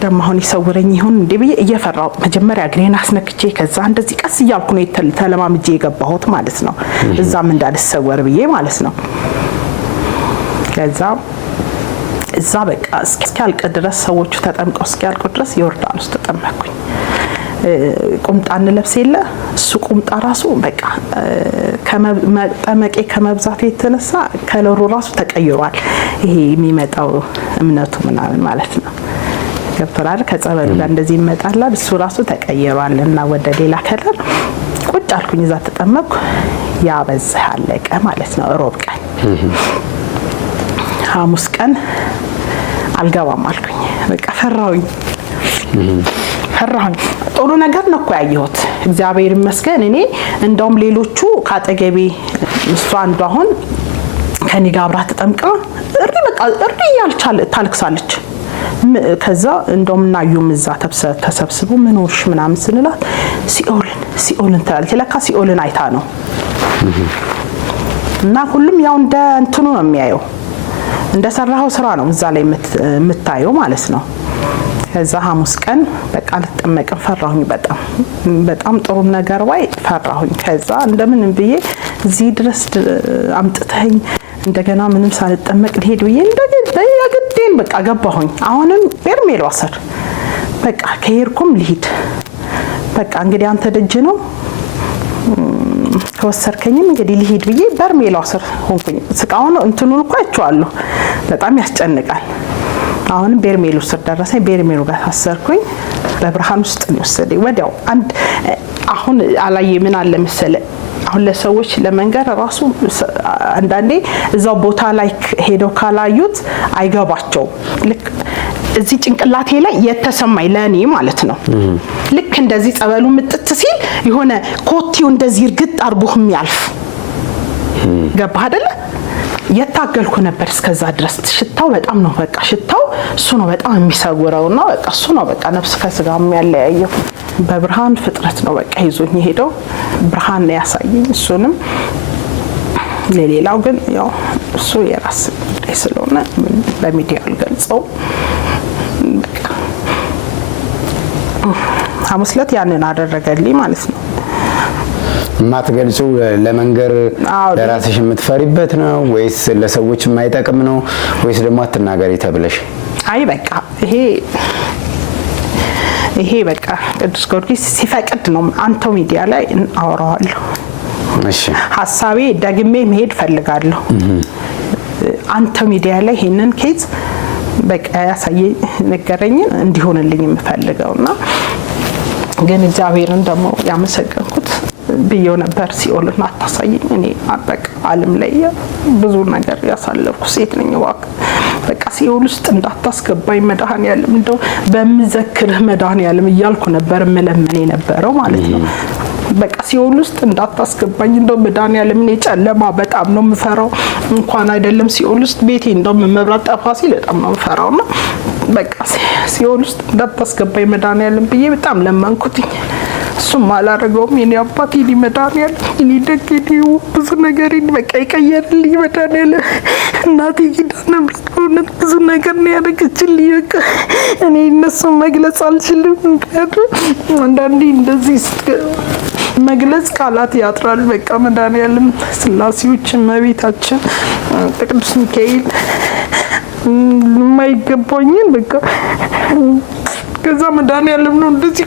ደም አሁን ይሰውረኝ ይሁን እንዴ ብዬ እየፈራው መጀመሪያ ግሬን አስነክቼ ከዛ እንደዚህ ቀስ እያልኩ ነው ተለማምጄ የገባሁት ማለት ነው። እዛም እንዳልሰወር ብዬ ማለት ነው። ከዛ እዛ በቃ እስኪያልቅ ድረስ ሰዎቹ ተጠምቀው እስኪያልቁ ድረስ ዮርዳኖስ ተጠመቅኩኝ። ቁምጣ እንለብስ የለ እሱ ቁምጣ ራሱ በቃ ከመጠመቄ ከመብዛቱ የተነሳ ከለሩ ራሱ ተቀይሯል። ይሄ የሚመጣው እምነቱ ምናምን ማለት ነው ገብቶላል። ከጸበሉ ጋር እንደዚህ ይመጣላል። እሱ ራሱ ተቀይሯል እና ወደ ሌላ ከለር ቁጭ አልኩኝ። እዛ ተጠመቅኩ። ያ በዛ አለቀ ማለት ነው። ሮብ ቀን ሐሙስ ቀን አልገባም አልኩኝ። በቃ ፈራሁኝ። ፈራሁኝ። ጥሩ ነገር ነው እኮ ያየሁት እግዚአብሔር ይመስገን። እኔ እንደውም ሌሎቹ ካጠገቤ እሷ አንዱ አሁን ከኔ ጋር አብራ ተጠምቃ እርድ እያልቻለ ታልክሳለች። ከዛ እንደውም እናዩም እዛ ተሰብስቦ ምን ሆንሽ ምናምን ስንላት ሲኦልን ትላለች። ለካ ሲኦልን አይታ ነው። እና ሁሉም ያው እንደ እንትኑ ነው የሚያየው፣ እንደሰራው ስራ ነው እዛ ላይ የምታየው ማለት ነው። ከዛ ሐሙስ ቀን በቃ ልጠመቅም ፈራሁኝ። በጣም ጥሩ ነገር ወይ ፈራሁኝ። ከዛ እንደምንም ብዬ እዚህ ድረስ አምጥተኝ እንደገና ምንም ሳልጠመቅ ልሄድ ብዬ እንደገና ያግዴን በቃ ገባሁኝ። አሁንም በርሜል ዋሰር በቃ ከሄድኩም ልሂድ በቃ እንግዲህ አንተ ደጅ ነው ከወሰርከኝም እንግዲህ ልሂድ ብዬ በርሜል ዋሰር ሆንኩኝ። ስቃውን እንትኑን እኮ አይቼዋለሁ፣ በጣም ያስጨንቃል። አሁንም በርሜሉ ስር ደረሰኝ። በርሜሉ ጋር ታሰርኩኝ። በብርሃን ውስጥ ነው ወሰደኝ ወዲያው። አንድ አሁን አላየ ምን አለ መሰለ አሁን ለሰዎች ለመንገር ራሱ አንዳንዴ እዛው ቦታ ላይ ሄደው ካላዩት አይገባቸው። ልክ እዚህ ጭንቅላቴ ላይ የተሰማኝ ለኔ ማለት ነው። ልክ እንደዚህ ጸበሉ ምጥት ሲል የሆነ ኮቲው እንደዚህ እርግጥ አርቦህም ያልፍ ገባ አይደለ? የታገልኩ ነበር እስከዛ ድረስ። ሽታው በጣም ነው በቃ ሽታው እሱ ነው በጣም የሚሰውረውና በቃ እሱ ነው በቃ ነፍስ ከስጋ የሚያለያየው። በብርሃን ፍጥረት ነው በቃ ይዞኝ ሄደው ብርሃን ነው ያሳየኝ። እሱንም ለሌላው ግን ያው እሱ የራስ ጉዳይ ስለሆነ በሚዲያ አልገልጸው። በቃ ሐሙስ ዕለት ያንን አደረገልኝ ማለት ነው። ማትገልጹ ለመንገር ለራስሽ የምትፈሪበት ነው ወይስ ለሰዎች የማይጠቅም ነው ወይስ ደግሞ አትናገሪ ተብለሽ? አይ በቃ ይሄ በቃ ቅዱስ ጊዮርጊስ ሲፈቅድ ነው አንተው ሚዲያ ላይ አወራዋለሁ። እሺ ሐሳቤ ደግሜ መሄድ ፈልጋለሁ። አንተው ሚዲያ ላይ ይሄንን ኬዝ በቃ ያሳየ ነገረኝ እንዲሆንልኝ የምፈልገውና ግን እግዚአብሔርን ደግሞ ያመሰገንኩት ብዬው ነበር። ሲኦልን አታሳየኝ። እኔ በቃ ዓለም ላይ ብዙ ነገር ያሳለፍኩ ሴት ነኝ። በቃ ሲኦል ውስጥ እንዳታስገባኝ መድኃኔዓለም እንደው በምዘክርህ መድኃኔዓለም እያልኩ ነበር መለመን የነበረው ማለት ነው። በቃ ሲኦል ውስጥ እንዳታስገባኝ እንደው መድኃኔዓለም እኔ ጨለማ በጣም ነው የምፈራው። እንኳን አይደለም ሲኦል ውስጥ ቤቴ እንደው መብራት ጠፋ ሲል በጣም ነው የምፈራውና በቃ ሲኦል ውስጥ እንዳታስገባኝ መድኃኔዓለም ብዬ በጣም ለመንኩትኝ። እሱም አላረገውም። የኔ አባት የኔ መድኃኔዓለም የኔ ደግ ብዙ ነገር በቃ ይቀየርልኝ መድኃኔዓለም። እናቴ ኪዳነ ምሕረት ብዙ ነገር ነው ያደረገችልኝ። በቃ እኔ እነሱን መግለጽ አልችልም። ምክንያቱም አንዳንዴ እንደዚህ መግለጽ ቃላት ያጥራል። በቃ መድኃኔዓለም ስላሴዎች፣ እመቤታችን፣ ቅዱስ ሚካኤል የማይገባኝን በቃ ከዛ መድኃኔዓለም ነው እንደዚህ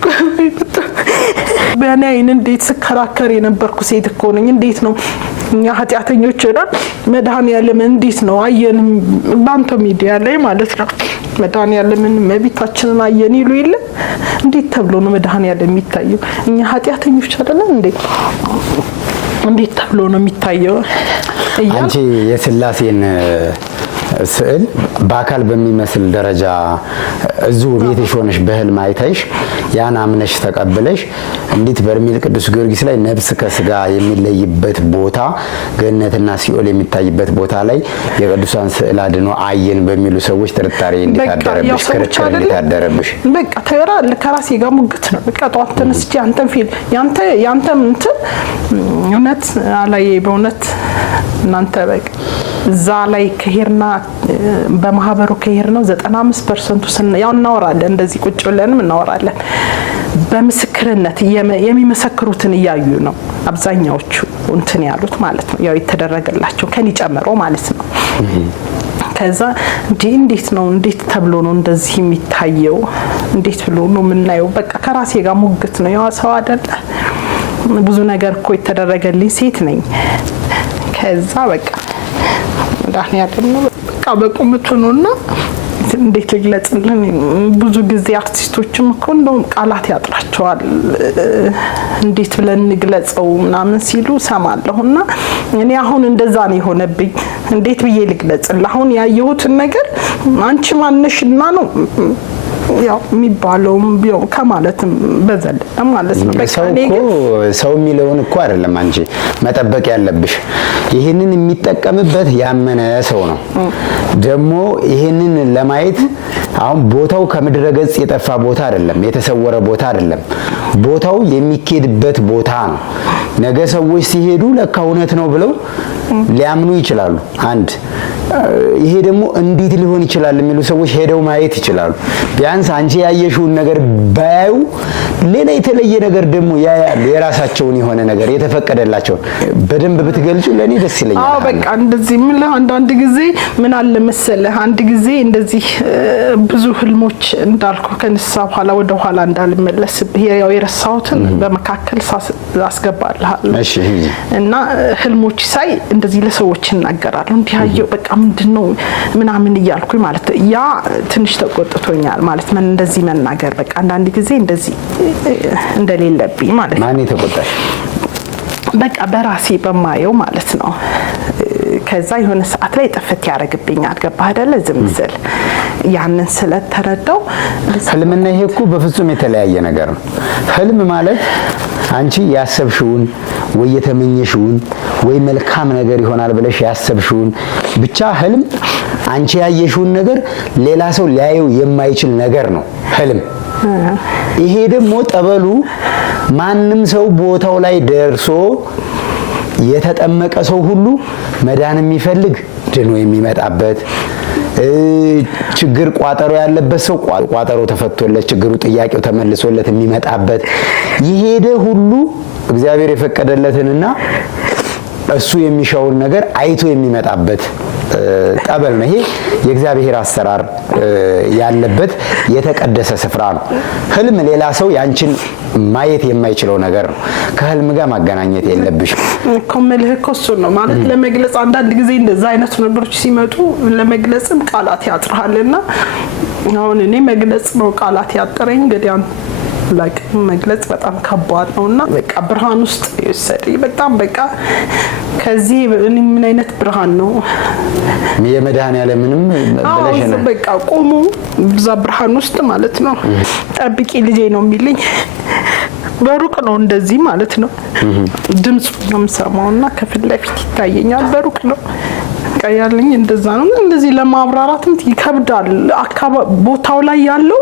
በእኔ አይን እንዴት ስከራከር የነበርኩ ሴት እኮ ነኝ። እንዴት ነው እኛ ኃጢአተኞች ነን መድኃኔዓለም እንዴት ነው አየን ባንተ ሚዲያ ላይ ማለት ነው መድኃኔዓለምን እመቤታችንን አየን ይሉ የለ እንዴት ተብሎ ነው መድኃኔዓለም የሚታየው? እኛ ኃጢአተኞች አይደለን እንዴት ተብሎ ነው የሚታየው? አንቺ የስላሴን ስዕል በአካል በሚመስል ደረጃ እዚሁ ቤትሽ ሆነሽ በህልም አይተሽ ያን አምነሽ ተቀብለሽ እንዴት በርሜል ቅዱስ ጊዮርጊስ ላይ ነፍስ ከስጋ የሚለይበት ቦታ ገነትና ሲኦል የሚታይበት ቦታ ላይ የቅዱሳን ስዕል አድኖ አየን በሚሉ ሰዎች ጥርጣሬ እንዲታደረብሽ ክርክር እንዲታደረብሽ በቃ ተራ ለከራሴ ጋር ሙግት ነው። በቃ ጧት ተነስቼ አንተን ፊል ያንተ እንትን እውነት አላይ በእውነት እናንተ በቃ እዛ ላይ ከሄርና በማህበሩ ከሄርነው 95% ያው እናወራለን እንደዚህ ቁጭ ብለንም እናወራለን። በምስክርነት የሚመሰክሩትን እያዩ ነው አብዛኛዎቹ እንትን ያሉት ማለት ነው። ያው የተደረገላቸው ከኔ ጨምሮ ማለት ነው። ከዛ እንዴት ተብሎ ነው እንደዚህ የሚታየው? እንዴት ብሎ ነው የምናየው? በቃ ከራሴ ጋር ሙግት ነው። ያው ሰው አይደለ ብዙ ነገር እኮ የተደረገልኝ ሴት ነኝ። ከዛ በቃ መድኃኔዓለም ነው በቃ በቁመቱ ነውና እንዴት ልግለጽልን? ብዙ ጊዜ አርቲስቶችም እኮ እንደውም ቃላት ያጥራቸዋል እንዴት ብለን እንግለጸው ምናምን ሲሉ ሰማለሁና እኔ አሁን እንደዛ ነው የሆነብኝ። እንዴት ብዬ ልግለጽልህ? አሁን ያየሁትን ነገር አንቺ ማነሽና ነው ያው የሚባለውም ቢው ከማለትም በዘለለ ማለት ነው። በቃ ሰው የሚለውን እኮ አይደለም አንቺ መጠበቅ ያለብሽ። ይሄንን የሚጠቀምበት ያመነ ሰው ነው። ደግሞ ይሄንን ለማየት አሁን ቦታው ከምድረ ገጽ የጠፋ ቦታ አይደለም፣ የተሰወረ ቦታ አይደለም። ቦታው የሚኬድበት ቦታ ነው። ነገ ሰዎች ሲሄዱ ለካ እውነት ነው ብለው ሊያምኑ ይችላሉ። አንድ ይሄ ደግሞ እንዴት ሊሆን ይችላል የሚሉ ሰዎች ሄደው ማየት ይችላሉ። ቢያንስ አንቺ ያየሽውን ነገር ባያዩ ሌላ የተለየ ነገር ደግሞ ያያሉ። የራሳቸውን የሆነ ነገር የተፈቀደላቸውን በደንብ ብትገልጹ ለኔ ደስ ይለኛል። አዎ በቃ እንደዚህ ምን አንዳንድ ጊዜ ምን አለ መሰለህ፣ አንድ ጊዜ እንደዚህ ብዙ ህልሞች እንዳልኩ ከንሳ በኋላ ወደ ኋላ እንዳልመለስብህ ያው የረሳሁትን በመካከል አስገባለሁ። እሺ እና ህልሞች ሳይ እንደዚህ ለሰዎች እናገራለሁ። እንዲህ አየሁ በቃ ምንድነው ምናምን እያልኩኝ ማለት ያ ትንሽ ተቆጥቶኛል ማለት ምን እንደዚህ መናገር በቃ አንዳንድ ጊዜ እንደዚህ እንደሌለብኝ ማለት ነው። ማን ተቆጣሽ? በቃ በራሴ በማየው ማለት ነው። ከዛ የሆነ ሰዓት ላይ ጥፍት ያረግብኛል። ገባህ አይደለ? ዝም ስል ያንን ስለተረዳው ህልምና ይሄ እኮ በፍጹም የተለያየ ነገር ነው። ህልም ማለት አንቺ ያሰብሽውን ወይ የተመኘሽውን ወይ መልካም ነገር ይሆናል ብለሽ ያሰብሽውን ብቻ ህልም አንቺ ያየሽውን ነገር ሌላ ሰው ሊያየው የማይችል ነገር ነው ህልም። ይሄ ደግሞ ጠበሉ ማንም ሰው ቦታው ላይ ደርሶ የተጠመቀ ሰው ሁሉ መዳን የሚፈልግ ድኖ የሚመጣበት ችግር ቋጠሮ ያለበት ሰው ቋጠሮ ተፈቶለት ችግሩ ጥያቄው ተመልሶለት የሚመጣበት ይሄደ ሁሉ እግዚአብሔር የፈቀደለትንና እሱ የሚሻውን ነገር አይቶ የሚመጣበት ጠበል ነው። ይሄ የእግዚአብሔር አሰራር ያለበት የተቀደሰ ስፍራ ነው። ህልም ሌላ ሰው ያንቺን ማየት የማይችለው ነገር ነው። ከህልም ጋር ማገናኘት የለብሽ። ኮመልህ ኮሱ ነው ማለት ለመግለጽ አንዳንድ ጊዜ እንደዛ አይነት ነገሮች ሲመጡ ለመግለጽም ቃላት ያጥራልና አሁን እኔ መግለጽ ነው ቃላት ያጠረኝ እንግዲህ ላይክ መግለጽ በጣም ከባድ ነውና በቃ ብርሃን ውስጥ ይሰደኝ በጣም በቃ ከዚህ ምን አይነት ብርሃን ነው የመድኃኒዓለምንም ብለሽ ነው በቃ ቆሞ ብዛ ብርሃን ውስጥ ማለት ነው። ጠብቂ ልጄ ነው የሚልኝ በሩቅ ነው እንደዚህ ማለት ነው። ድምጽ ነው የምሰማውና ከፊት ለፊት ይታየኛል በሩቅ ነው ያለኝ እንደዛ ነው። እንደዚህ ለማብራራትም ይከብዳል። ቦታው ላይ ያለው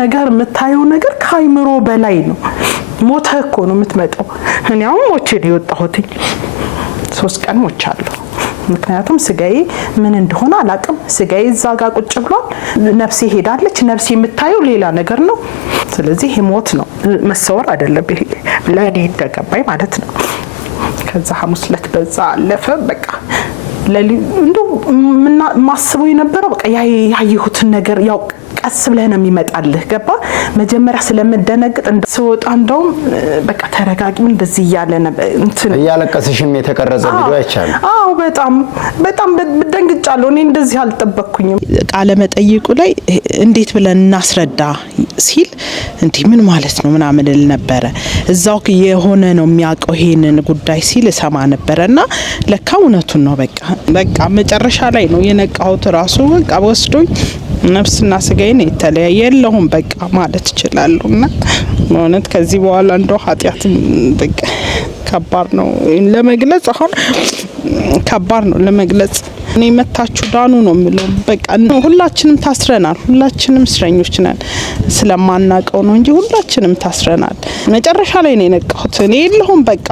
ነገር የምታየው ነገር ከአይምሮ በላይ ነው። ሞተ እኮ ነው የምትመጣው። እኔ አሁን ሞቼ ነው የወጣሁት። 3 ቀን ሞቻለሁ። ምክንያቱም ስጋዬ ምን እንደሆነ አላቅም። ስጋዬ እዛ ጋር ቁጭ ብሏል። ነፍሴ ሄዳለች። ነፍሴ የምታየው ሌላ ነገር ነው። ስለዚህ ሞት ነው መሰወር አይደለም። ይሄ ለኔ እንደገባኝ ማለት ነው። ከዛ ሐሙስ ዕለት በዛ አለፈ በቃ እንደው ማስበው የነበረው በቃ ያየሁትን ነገር ያው ቀስ ብለህ ነው የሚመጣልህ። ገባ መጀመሪያ ስለምደነግጥ እንደሰወጣ እንደውም በቃ ተረጋጊም እንደዚህ ያለ እንትን ያለቀስሽም የተቀረጸ ቪዲዮ አይቻለሁ። አዎ በጣም ደንግጫለሁ። እኔ እንደዚህ አልጠበቅኩኝም። ቃለ መጠይቁ ላይ እንዴት ብለን እናስረዳ ሲል እንዴ ምን ማለት ነው ምናምን ል ነበረ። እዛው የሆነ ነው የሚያውቀው ይሄንን ጉዳይ ሲል ሰማ ነበርና ለካ እውነቱን ነው። በቃ መጨረሻ ላይ ነው የነቃሁት። ራሱ በቃ ወስዶኝ ነፍስና ስጋዬን የተለያየ የለሁም በቃ ማለት ይችላልውና ማለት ከዚህ በኋላ እንደው ኃጢያት በቃ ከባድ ነው ለመግለጽ። አሁን ከባድ ነው ለመግለጽ። እኔ መታችሁ ዳኑ ነው የምለው። በቃ ሁላችንም ታስረናል። ሁላችንም እስረኞች ነን። ስለማናቀው ነው እንጂ ሁላችንም ታስረናል። መጨረሻ ላይ ነው የነቃሁት። እኔ የለሁም በቃ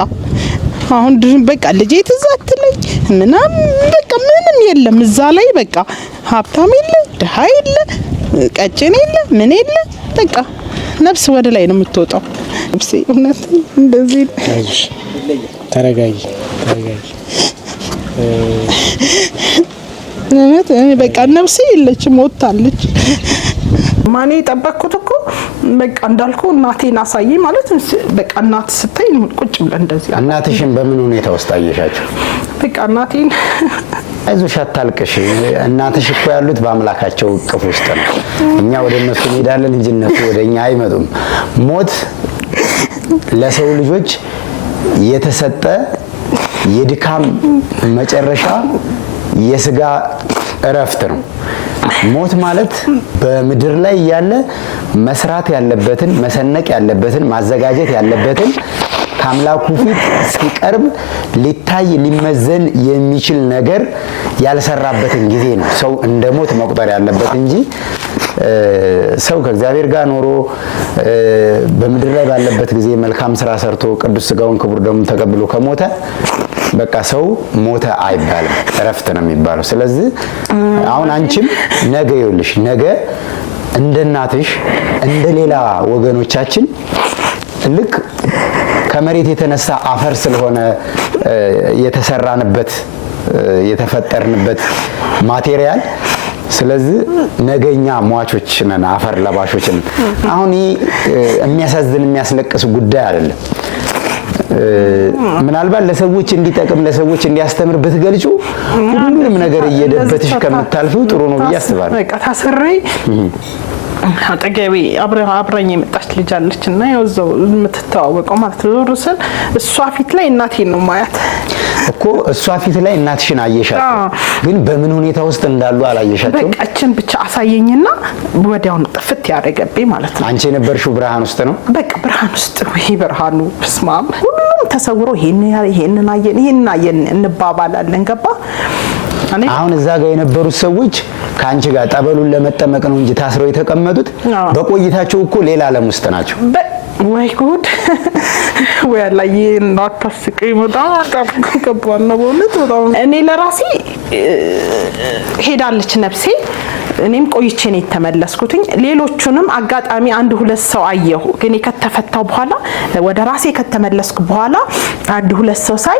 አሁን በቃ ልጄ ትዛትለኝ ምናም በቃ ምንም የለም እዛ ላይ በቃ ሀብታም የለ ድሃ የለ ቀጭን የለ ምን የለ በቃ ነፍስ ወደ ላይ ነው የምትወጣው። ነፍስ እውነት እንደዚህ አይሽ ተረጋጊ በቃ ነፍስ የለችም ወጣለች። ማኔ ጠበቅኩት እኮ በቃ እንዳልኩ እናቴን አሳይ ማለት በቃ እናት ስታይ ቁጭ ብለ እንደዚህ እናትሽን በምን ሁኔታ ውስጥ አየሻቸው? በቃ እናቴን አይዞሽ አታልቅሽ። እናትሽ እኮ ያሉት በአምላካቸው እቅፍ ውስጥ ነው። እኛ ወደ እነሱ እንሄዳለን እንጂ እነሱ ወደኛ አይመጡም። ሞት ለሰው ልጆች የተሰጠ የድካም መጨረሻ የስጋ እረፍት ነው። ሞት ማለት በምድር ላይ ያለ መስራት ያለበትን መሰነቅ ያለበትን ማዘጋጀት ያለበትን ከአምላኩ ፊት ሲቀርብ ሊታይ ሊመዘን የሚችል ነገር ያልሰራበትን ጊዜ ነው ሰው እንደ ሞት መቁጠር ያለበት እንጂ ሰው ከእግዚአብሔር ጋር ኖሮ በምድር ላይ ባለበት ጊዜ መልካም ስራ ሰርቶ ቅዱስ ሥጋውን ክቡር ደሙን ተቀብሎ ከሞተ በቃ ሰው ሞተ አይባልም፣ እረፍት ነው የሚባለው። ስለዚህ አሁን አንቺም ነገ ይኸውልሽ ነገ እንደ እናትሽ እንደ ሌላ ወገኖቻችን ልክ ከመሬት የተነሳ አፈር ስለሆነ የተሰራንበት የተፈጠርንበት ማቴሪያል ስለዚህ ነገኛ ሟቾች ነን አፈር ለባሾች ነን። አሁን የሚያሳዝን የሚያስለቅስ ጉዳይ አይደለም። ምናልባት ለሰዎች እንዲጠቅም ለሰዎች እንዲያስተምር ብትገልጹ ሁሉንም ነገር እየደበትሽ ከምታልፈው ጥሩ ነው ብዬ አስባለሁ። በቃ ታስሬ አጠገቤ አብራኝ የመጣች ልጅ አለችና ያው እዛው የምትተዋወቀው ማለት ነው። ሩስን እሷ ፊት ላይ እናቴን ነው ማያት እኮ እሷ ፊት ላይ እናትሽን አየሻቸው፣ ግን በምን ሁኔታ ውስጥ እንዳሉ አላየሻቸው። በቃ እችን ብቻ አሳየኝና ወዲያውኑ ጥፍት ያደረገብኝ ማለት ነው። አንቺ የነበርሽው ብርሃን ውስጥ ነው። በቃ ብርሃን ውስጥ ወይ ብርሃኑ በስማም ሁሉም ተሰውሮ ይሄንን አየን እንባባላለን። ገባ አሁን እዛ ጋር የነበሩት ሰዎች ካንቺ ጋር ጠበሉን ለመጠመቅ ነው እንጂ ታስረው የተቀመጡት በቆይታቸው እኮ ሌላ ዓለም ውስጥ ናቸው። ወይ ጉድ ወይ ላይ እናታስቀኝ በጣም ከባድ ነው በእውነት በጣም። እኔ ለራሴ ሄዳለች ነፍሴ። እኔም ቆይቼ ነው የተመለስኩትኝ። ሌሎቹንም አጋጣሚ አንድ ሁለት ሰው አየሁ። ግን ከተፈታው በኋላ ወደ ራሴ ከተመለስኩ በኋላ አንድ ሁለት ሰው ሳይ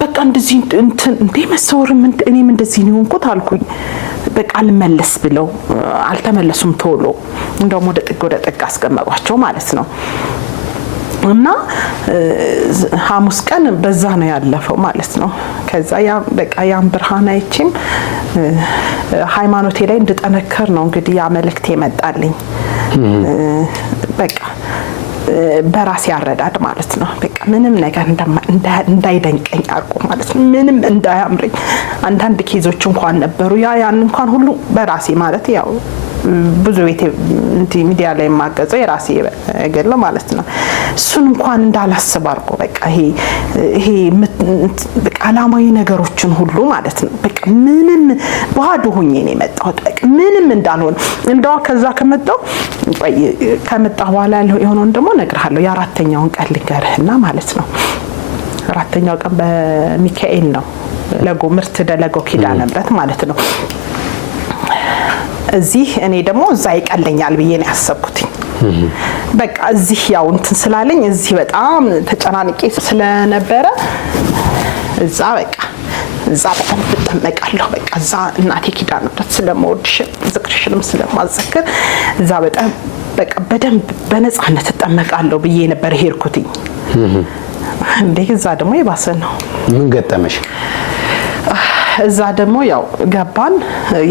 በቃ እንደዚህ እንዴ መሰወርም እኔም እንደዚህ ነው እንኩት አልኩኝ። በቃ አልመለስ ብለው አልተመለሱም ቶሎ። እንደውም ወደ ጥግ አስቀመጧቸው ማለት ነው። እና ሐሙስ ቀን በዛ ነው ያለፈው ማለት ነው። ከዛ ያ በቃ ያን ብርሃን አይቼም ሃይማኖቴ ላይ እንድጠነከር ነው እንግዲህ ያ መልእክት የመጣልኝ። በቃ በራሴ አረዳድ ማለት ነው። በቃ ምንም ነገር እንዳይደንቀኝ አርቆ ማለት ነው። ምንም እንዳያምረኝ አንዳንድ ኬዞች እንኳን ነበሩ። ያን እንኳን ሁሉ በራሴ ማለት ያው ብዙ ቤት ሚዲያ ላይ ማገዘው የራሴ ገለ ማለት ነው። እሱን እንኳን እንዳላስብ አርቆ በቃ ይሄ በቃ አላማዊ ነገሮችን ሁሉ ማለት ነው። በቃ ምንም ባዶ ሆኜ ነው የመጣሁት። በቃ ምንም እንዳልሆነ እንደው ከዛ ከመጣሁ በኋላ የሆነውን ደግሞ እነግርሃለሁ። የአራተኛውን ቀን ልንገርህና ማለት ነው። አራተኛው ቀን በሚካኤል ነው ለጎ ምርት ደለጎ ኪዳነ ምሕረት ማለት ነው። እዚህ እኔ ደግሞ እዛ ይቀለኛል ብዬ ነው ያሰብኩት። በቃ እዚህ ያው እንትን ስላለኝ እዚህ በጣም ተጨናንቄ ስለነበረ እዛ በጣም ተጠመቃለሁ። በቃ እዛ እናቴ ኪዳነ ምሕረት ስለምወድሽ ዝክርሽንም ስለማዘክር እዛ በጣም በቃ በደንብ በነፃነት ተጠመቃለሁ ብዬ ነበር ሄድኩትኝ። እንዴ እዛ ደግሞ የባሰ ነው። ምን ገጠመሽ? እዛ ደግሞ ያው ገባን።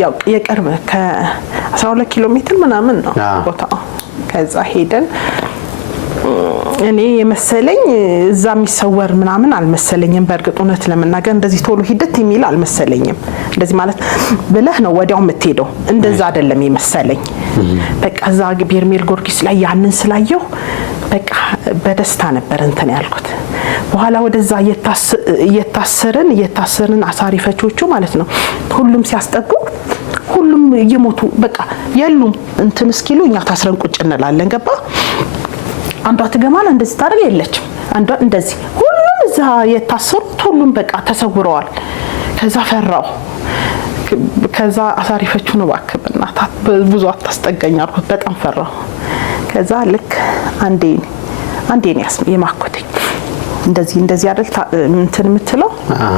ያው የቅርብ ከ12 ኪሎ ሜትር ምናምን ነው ቦታው። ከዛ ሄደን እኔ የመሰለኝ እዛ የሚሰወር ምናምን አልመሰለኝም። በእርግጥ እውነት ለመናገር እንደዚህ ቶሎ ሂደት የሚል አልመሰለኝም። እንደዚህ ማለት ብለህ ነው ወዲያው የምትሄደው፣ እንደዛ አይደለም የመሰለኝ። በቃ እዛ ቤርሜል ጊዮርጊስ ላይ ያንን ስላየው በቃ በደስታ ነበር እንትን ያልኩት። በኋላ ወደዛ እየታሰርን አሳሪ ፈቾቹ ማለት ነው ሁሉም ሲያስጠጉ ሁሉም እየሞቱ በቃ የሉም እንትን እስኪሉ እኛ ታስረን ቁጭ እንላለን። ገባ አንዷ ትገማና እንደዚህ ታደርግ የለችም። አንዷ እንደዚህ ሁሉም እዛ የታሰሩት ሁሉም በቃ ተሰውረዋል። ከዛ ፈራው። ከዛ አሳሪ ፈቹ ነው ባክብና ብዙ አታስጠጋኝ አልኩት። በጣም ፈራው። ከዛ ልክ አንዴ ነው የማኮተኝ እንደዚህ አይደል እንትን የምትለው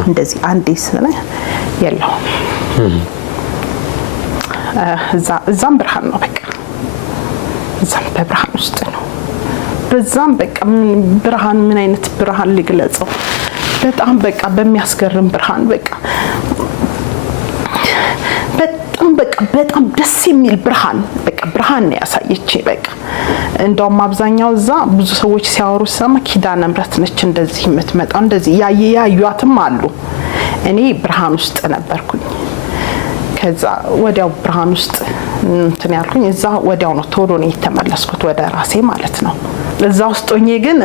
እንደዚህ አንዴ ስለ የለው እዛም ብርሃን ነው። በቃ እዛም በብርሃን ውስጥ ነው። በዛም በቃ ብርሃን ምን አይነት ብርሃን ልግለጸው? በጣም በቃ በሚያስገርም ብርሃን በጣም ደስ የሚል ብርሃን ነው ያሳየች። በቃ እንደውም አብዛኛው እዛ ብዙ ሰዎች ሲያወሩ ሰማ ኪዳነ ምሕረት ነች እንደዚህ የምትመጣው እንደዚህ ያዩአትም አሉ። እኔ ብርሃን ውስጥ ነበርኩኝ። ከዛ ወዲያው ብርሃን ውስጥ እንትን ያልኩኝ እዛ ወዲያው ነው ቶሎ ነው የተመለስኩት ወደ ራሴ ማለት ነው። እዛ ውስጥ ሆኜ ግን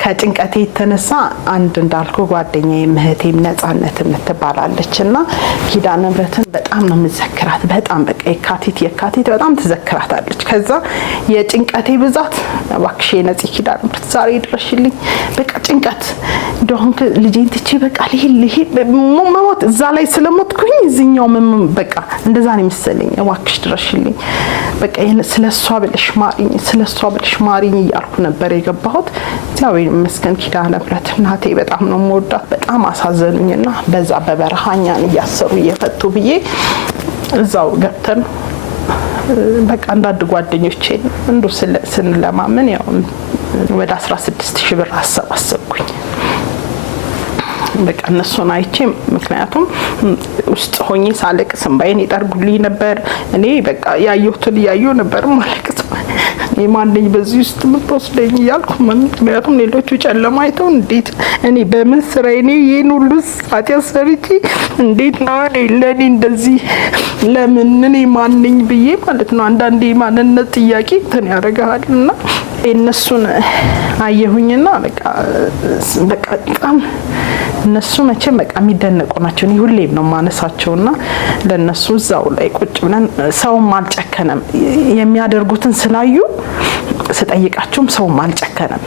ከጭንቀቴ የተነሳ አንድ እንዳልኩ ጓደኛዬ እህቴም ነጻነት የምትባላለችና ኪዳነ ምህረትን በጣም ነው የምዘክራት። በጣም በቃ የካቲት በጣም ትዘክራታለች። ከዛ የጭንቀቴ ብዛት እባክሽ ነጽ ኪዳነ ምህረት ዛሬ ድረሽልኝ በቃ ጭንቀት እንደሆነ ልጄን ትቼ በቃ ልሂድ መሞት እዛ ላይ ስለሞትኩኝ እዚህኛው በቃ እንደዛ ነው የሚሰለኝ። እባክሽ ድረሽልኝ በቃ ስለሷ ብለሽ ማሪኝ እያልኩ ነበር የገባሁት። እግዚአብሔር ይመስገን ኪዳነ ምህረት እናቴ በጣም ነው የምወዳት። በጣም አሳዘኑኝና በዛ በበረሃኛን እያሰሩ እየፈቱ ብዬ እዛው ገብተን በቃ አንዳንድ ጓደኞቼ እንዱ ስንለማመን ያው ወደ 16000 ብር አሰባሰብኩኝ። በቃ እነሱን አይቼ ምክንያቱም ውስጥ ሆኜ ሳለቅስ እንባዬን ይጠርጉልኝ ነበር። እኔ በቃ ያየሁትን እያየሁ ነበር ማለቅስ። እኔ ማንኝ በዚህ ውስጥ ምትወስደኝ እያልኩ ምክንያቱም ሌሎቹ ጨለማ አይተው እንዴት እኔ በምን ስራዬ እኔ ይሄን ሁሉ ሰዓት ያሰርቼ እንዴት ነው እኔ ለኔ እንደዚህ ለምን እኔ ማንኝ ብዬ ማለት ነው። አንዳንዴ ማንነት ጥያቄ እንትን ያደርጋልና እነሱን አየሁኝና በቃ በጣም እነሱ መቼም በቃ የሚደነቁ ናቸው። እኔ ሁሌም ነው ማነሳቸውና ለነሱ እዛው ላይ ቁጭ ብለን ሰውም አልጨከነም። የሚያደርጉትን ስላዩ ስጠይቃቸውም ሰውም አልጨከነም።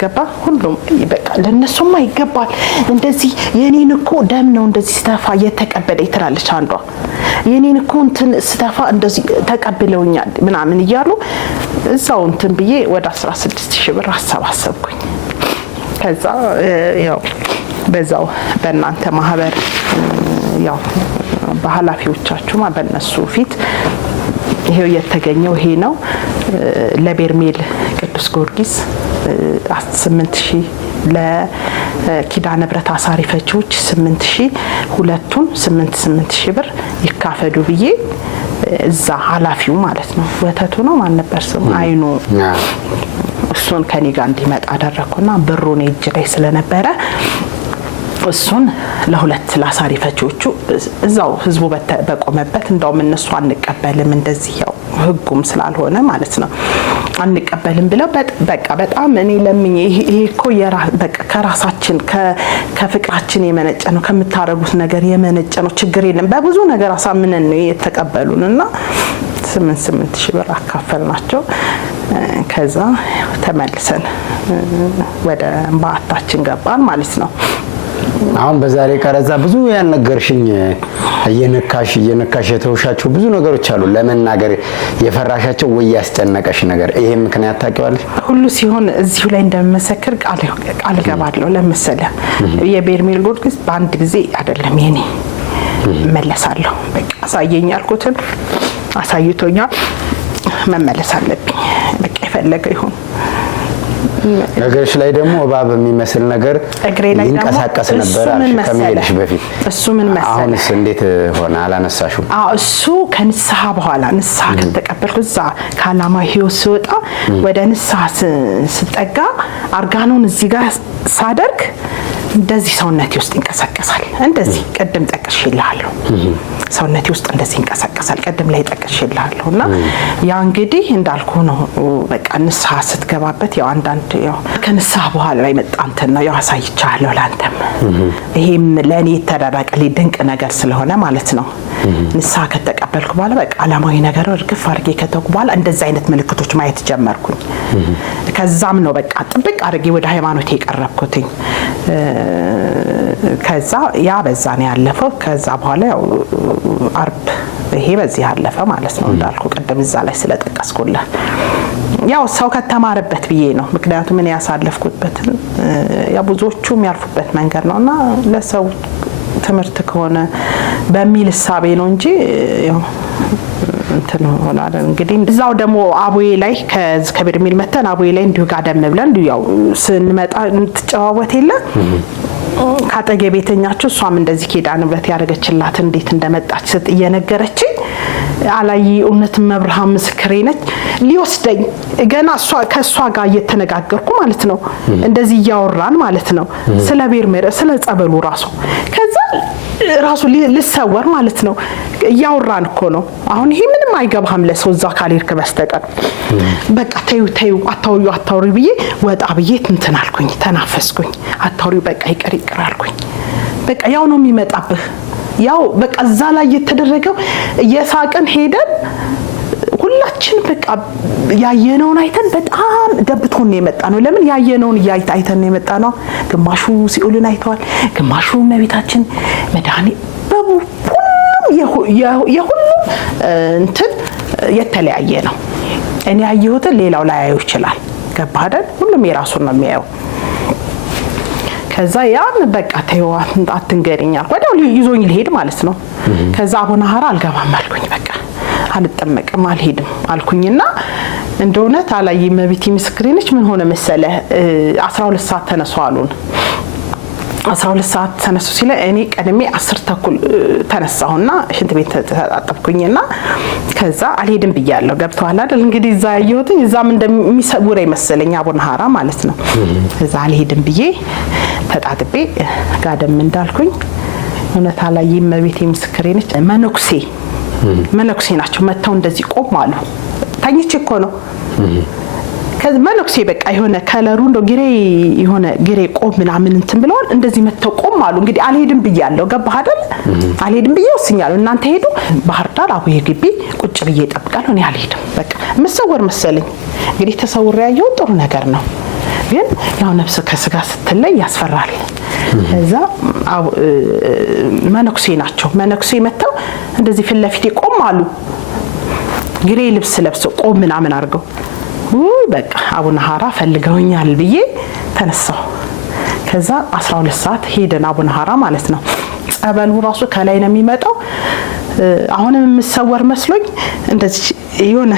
ገባ ሁሉም በቃ ለነሱማ ይገባል እንደዚህ የኔን እኮ ደም ነው እንደዚህ ስተፋ እየተቀበለ ይትላለች አንዷ። የኔን እኮ እንትን ስተፋ እንደዚህ ተቀብለውኛል ምናምን እያሉ እዛው እንትን ብዬ ወደ 16000 ብር አሰባሰብኩኝ። ከዛ ያው በዛው በእናንተ ማህበር ያው በኃላፊዎቻችሁ በእነሱ ፊት ይሄው የተገኘው ይሄ ነው። ለቤርሜል ቅዱስ ጊዮርጊስ 8000 ለኪዳነ ምህረት አሳሪ ፈቺዎች 8000 ሁለቱን 8000 ብር ይካፈዱ ብዬ እዛ ኃላፊው ማለት ነው ወተቱ ነው ማን ነበር ስሙ አይኑ እሱን ከኔ ጋር እንዲመጣ አደረኩና ብሩን እጅ ላይ ስለነበረ እሱን ለሁለት ላሳሪ ፈቺዎቹ እዛው ህዝቡ በቆመበት እንደውም እነሱ አንቀበልም እንደዚህ ያው ህጉም ስላልሆነ ማለት ነው አንቀበልም ብለው በቃ በጣም እኔ ለምኝ ይሄ እኮ በቃ ከራሳችን ከፍቅራችን የመነጨ ነው ከምታረጉት ነገር የመነጨ ነው ችግር የለም በብዙ ነገር አሳምነን ነው የተቀበሉንና 8000 ብር አካፈልናቸው። ከዛ ተመልሰን ወደ ባታችን ገባን ማለት ነው። አሁን በዛሬ ቀረጻ ብዙ ያልነገርሽኝ እየነካሽ የተውሻቸው ብዙ ነገሮች አሉ ለመናገር የፈራሻቸው ወይ ያስጨነቀሽ ነገር ይሄ ምክንያት ታውቂዋለሽ? ሁሉ ሲሆን እዚሁ ላይ እንደመሰከር ቃል ገባለሁ። ለምሳሌ የቤርሜል ጊዮርጊስ በአንድ ጊዜ አይደለም የኔ መለሳለሁ በቃ አሳየኝ ያልኩትን አሳይቶኛል። መመለስ አለብኝ በቃ የፈለገ ይሁን። ነገርሽ ላይ ደግሞ እባብ የሚመስል ነገር ይንቀሳቀስ ነበር ከመሄድሽ በፊት እሱ ምን መሰለ አሁንስ እንዴት ሆነ አላነሳሽው? እሱ ከንስሐ በኋላ ንስሐ ከተቀበልኩ እዛ ከዓላማ ህይወት ሲወጣ ወደ ንስሐ ስጠጋ አርጋኖን እዚህ ጋር ሳደርግ እንደዚህ ሰውነቴ ውስጥ ይንቀሳቀሳል። እንደዚህ ቀደም ጠቅሼልሃለሁ ሰውነቴ ውስጥ እንደዚህ ይንቀሳቀሳል። ቀደም ላይ ጠቅሼልሃለሁና ያ እንግዲህ እንዳልኩ ነው በቃ ንስሐ ስትገባበት ያው አንዳንድ ያው ከንስሐ በኋላ ላይ መጣንተና ያው አሳይቻለሁ ላንተም ይሄም ለኔ ተደረቀልኝ ድንቅ ነገር ስለሆነ ማለት ነው። ንስሐ ከተቀበልኩ በኋላ በቃ ዓላማዊ ነገር እርግፍ አድርጌ ከተውኩ በኋላ እንደዛ አይነት ምልክቶች ማየት ጀመርኩኝ። ከዛም ነው በቃ ጥብቅ አድርጌ ወደ ሃይማኖት የቀረብኩትኝ። ከዛ ያ በዛ ነው ያለፈው። ከዛ በኋላ ያው አርብ ይሄ በዚህ ያለፈ ማለት ነው እንዳልኩ ቀደም እዛ ላይ ስለጠቀስኩልህ ያው ሰው ከተማረበት ብዬ ነው። ምክንያቱም እኔ ያሳለፍኩበት ያ ብዙዎቹም ያልፉበት መንገድ ነውና ለሰው ትምህርት ከሆነ በሚል ሐሳቤ ነው እንጂ ያው እንትን ሆናለ። እንግዲህ እዛው ደግሞ አቡዬ ላይ ከቤርሜል መተን አቡዬ ላይ እንዲሁ ጋደም ብለን ያው ስንመጣ እንትጨዋወት የለ ካጠገቤ ቤተኛችሁ እሷም እንደዚህ ኪዳነ ምህረት ያደረገችላት እንዴት እንደመጣች እየነገረችኝ አላይ እውነት መብርሃን ምስክሬ ነች ሊወስደኝ ገና ከሷ ጋር እየተነጋገርኩ ማለት ነው እንደዚህ ያወራን ማለት ነው ስለ ቤርሜር ስለ ጸበሉ ራሱ ልሰወር ማለት ነው ያወራን እኮ ነው አሁን ይሄ ምንም አይገባም ለሰው እዛ ካልሄድክ በስተቀር በቃ ተዩ አታውሪ ብዬ ወጣ ብዬ እንትን አልኩኝ ተናፈስኩኝ አታውሪ በቃ ይቅር አልኩኝ በቃ ያው ነው የሚመጣብህ ያው በቃ እዛ ላይ የተደረገው የሳቅን ሄደን ሁላችን በቃ ያየነውን አይተን በጣም ደብቶን ነው የመጣ ነው ለምን ያየነውን አይተን ነው የመጣ ነው ግማሹ ሲኦልን አይተዋል ግማሹ ነቢታችን መድኃኒ የሁሉም እንትን የተለያየ ነው እኔ ያየሁት ሌላው ላይ ያየው ይችላል ገባህ አይደል ሁሉም የራሱን ነው የሚያየው ከዛ ያን በቃ ተይው አትንገሪኛል ወዲያው ይዞኝ ሊሄድ ማለት ነው ከዛ አቡነ ሐራ አልገባም አልኩኝ በቃ አልጠመቅም አልሄድም አልኩኝና እንደሆነ ታላይ መቤቴ ምስክሬ ነች ምን ሆነ መሰለ 12 ሰዓት ተነሱ አሉን 12 ሰዓት ተነሱ ሲለ እኔ ቀድሜ 10 ተኩል ተነሳሁና ሽንት ቤት ተጣጣብኩኝና ከዛ አልሄድም ብያለሁ ገብቷል አይደል እንግዲህ እዛ ያየሁትኝ እዛም እንደሚሰውር ይመስለኝ አቡነ ሐራ ማለት ነው እዛ አልሄድም ብዬ ተጣጥቤ ጋደም እንዳልኩኝ እውነት ላይ መቤቴ ምስክሬ ነች መነኩሴ ናቸው መተው እንደዚህ ቆማሉ ታኝቼ እኮ ነው ከመነኩሴ በቃ የሆነ ከለሩ እንደው ግሬ ቆም ምናምን እንትን ብለዋል እንደዚህ መተው ቆማሉ እንግዲህ አልሄድም ብያለሁ ገባህ አይደል አልሄድም ብዬ ወስኛለሁ እናንተ ሄዱ ባህር ዳር አቡዬ ግቢ ቁጭ ብዬ እጠብቃለሁ እኔ አልሄድም በቃ መሰወር መሰለኝ እንግዲህ ተሰውር ያየው ጥሩ ነገር ነው ግን ያው ነፍስ ከስጋ ስትለይ ያስፈራል እዛ መነኩሴ መተው እንደዚህ ፍለፊቴ ቆማሉ ግሬ ልብስ ለብሰው ቆም ምናምን አርገው በቃ አቡነ ሐራ ፈልገውኛል ብዬ ተነሳው ከዛ 12 ሰዓት ሄደን አቡነ ሐራ ማለት ነው ጸበሉ ራሱ ከላይ ነው የሚመጣው አሁንም የምሰወር መስሎኝ እንደዚህ የሆነ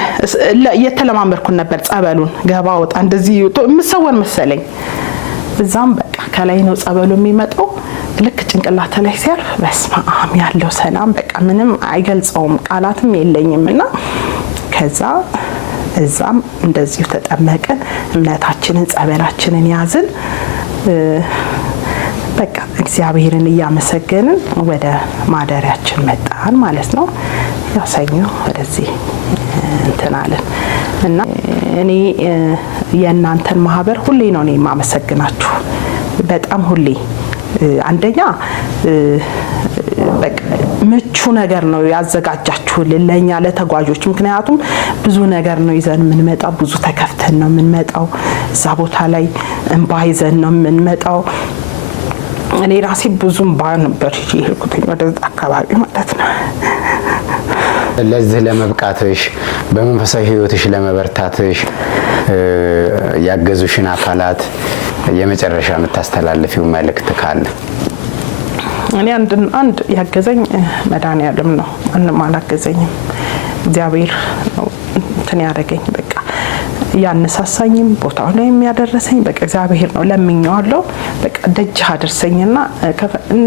የተለማመርኩ ነበር ጸበሉን ገባ ወጣ እንደዚህ የምሰወር መሰለኝ እዛም በቃ ከላይ ነው ጸበሉ የሚመጣው ልክ ጭንቅላተ ላይ ሲያርፍ በስማም ያለው ሰላም በቃ ምንም አይገልጸውም ቃላትም የለኝምና ከዛ እዛም እንደዚህ ተጠመቀን እምነታችንን ጸበላችንን ያዝን በቃ እግዚአብሔርን ያመሰገንን ወደ ማደሪያችን መጣን ማለት ነው ያሰኙ ወደዚህ እንተናለን እና እኔ የእናንተን ማህበር ሁሌ ነው እኔ ማመሰግናችሁ በጣም ሁሌ አንደኛ በቃ ምቹ ነገር ነው ያዘጋጃችሁልን ለኛ ለተጓዦች ምክንያቱም ብዙ ነገር ነው ይዘን የምንመጣው ብዙ ተከፍተን ነው የምንመጣው እዛ ቦታ ላይ እንባ ይዘን ነው የምንመጣው እኔ ራሴ ብዙም ባነበር ይሄኩኝ ወደ አካባቢ ማለት ነው ለዚህ ለመብቃትሽ በመንፈሳዊ ህይወትሽ ለመበርታትሽ ያገዙሽን አካላት የመጨረሻ የምታስተላልፊው መልእክት ካለ እኔ አንድ ያገዘኝ መድኃኒዓለም ነው ማንም አላገዘኝም እግዚአብሔር እንትን ያደረገኝ በቃ ያነሳሳኝም ቦታው ላይ የሚያደርሰኝ በቃ እግዚአብሔር ነው ለምኛለሁ በቃ ደጅ አደረሰኝና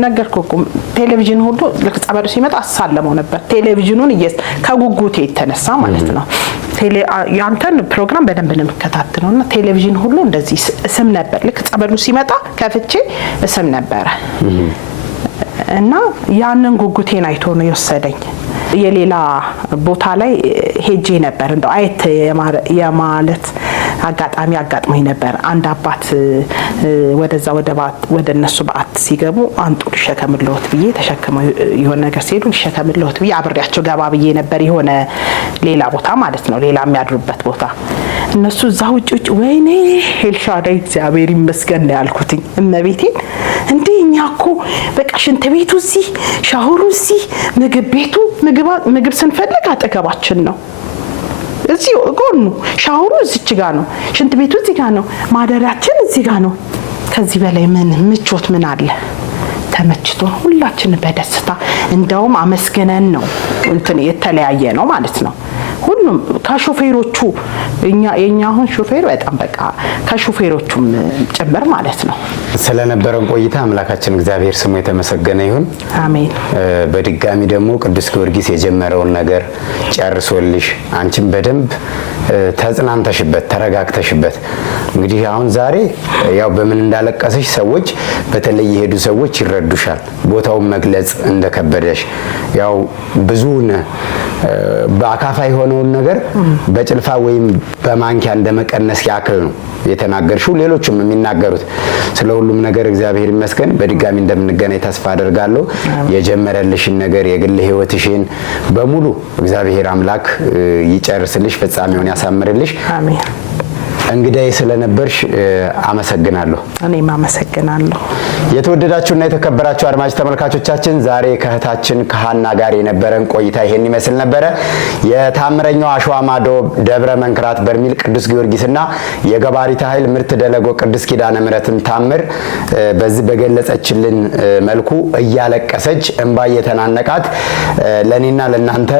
ነገርኩኩም ቴሌቪዥን ሁሉ ለጸበሉ ሲመጣ አሳለመው ነበር ቴሌቪዥኑን ከጉጉቴ የተነሳ ማለት ነው ያንተን ፕሮግራም በደንብ ነው የምከታተለውና ቴሌቪዥን ሁሉ እንደዚህ ስም ነበር ልክ ጸበሉ ሲመጣ ከፍቼ ስም ነበር እና ያንን ጉጉቴን አይቶ ነው የወሰደኝ የሌላ ቦታ ላይ ሄጄ ነበር እንደው አይት የማለት አጋጣሚ አጋጥሞኝ ነበር አንድ አባት ወደዛ ወደ እነሱ በአት ሲገቡ አንጡ ሸከምልዎት ብዬ ተሸክመው የሆነ ነገር ሲሄዱ ሸከምልዎት ብዬ አብሬያቸው ገባ ብዬ ነበር የሆነ ሌላ ቦታ ማለት ነው ሌላ የሚያድሩበት ቦታ እነሱ እዛ ውጭ ወይኔ ኤልሻዳይ እግዚአብሔር ይመስገን ነው ያልኩትኝ እመቤቴ እንደኛ እኮ በቃ ሽንት ቤቱ እዚህ ሻወሩ እዚህ ምግብ ቤቱ ምግብ ስንፈልግ አጠገባችን ነው እዚህ ጎኑ ሻወሩ እዚች ጋር ነው ሽንት ቤቱ እዚህ ጋር ነው ማደሪያችን እዚህ ጋር ነው ከዚህ በላይ ምን ምቾት ምን አለ ተመችቶ ሁላችን በደስታ እንደውም አመስገነን ነው እንትን የተለያየ ነው ማለት ነው ሁሉም ከሾፌሮቹ የኛ አሁን ሾፌር በጣም በቃ ከሾፌሮቹም ጭምር ማለት ነው። ስለነበረን ቆይታ አምላካችን እግዚአብሔር ስሙ የተመሰገነ ይሁን። አሜን። በድጋሚ ደግሞ ቅዱስ ጊዮርጊስ የጀመረውን ነገር ጨርሶልሽ አንቺም በደንብ ተጽናንተሽበት ተረጋግተሽበት እንግዲህ አሁን ዛሬ ያው በምን እንዳለቀሰሽ ሰዎች በተለይ የሄዱ ሰዎች ይረዱሻል። ቦታውን መግለጽ እንደከበደሽ ያው ብዙውን በአካፋ የሆነውን ነገር በጭልፋ ወይም በማንኪያ እንደመቀነስ ያክል ነው የተናገርሽው። ሌሎችም የሚናገሩት ስለ ሁሉም ነገር እግዚአብሔር ይመስገን። በድጋሚ እንደምንገናኝ ተስፋ አደርጋለሁ። የጀመረልሽን ነገር የግል ህይወትሽን በሙሉ እግዚአብሔር አምላክ ይጨርስልሽ፣ ፍጻሜውን ያሳምርልሽ። አሜን። እንግዳዬ ስለነበርሽ አመሰግናለሁ። እኔም አመሰግናለሁ። የተወደዳችሁና የተከበራችሁ አድማጭ ተመልካቾቻችን ዛሬ ከሃና ጋር የነበረን ቆይታ ይሄን ይመስል ነበረ። የታምረኛው አሸዋ ማዶ ደብረ መንክራት በርሜል ቅዱስ ጊዮርጊስና የገባሪት ኃይል ምርት ደለጎ ቅዱስ ኪዳነ ምሕረትን ታምር በዚህ በገለጸችልን መልኩ እያለቀሰች እንባ የተናነቃት ለኔና ለናንተ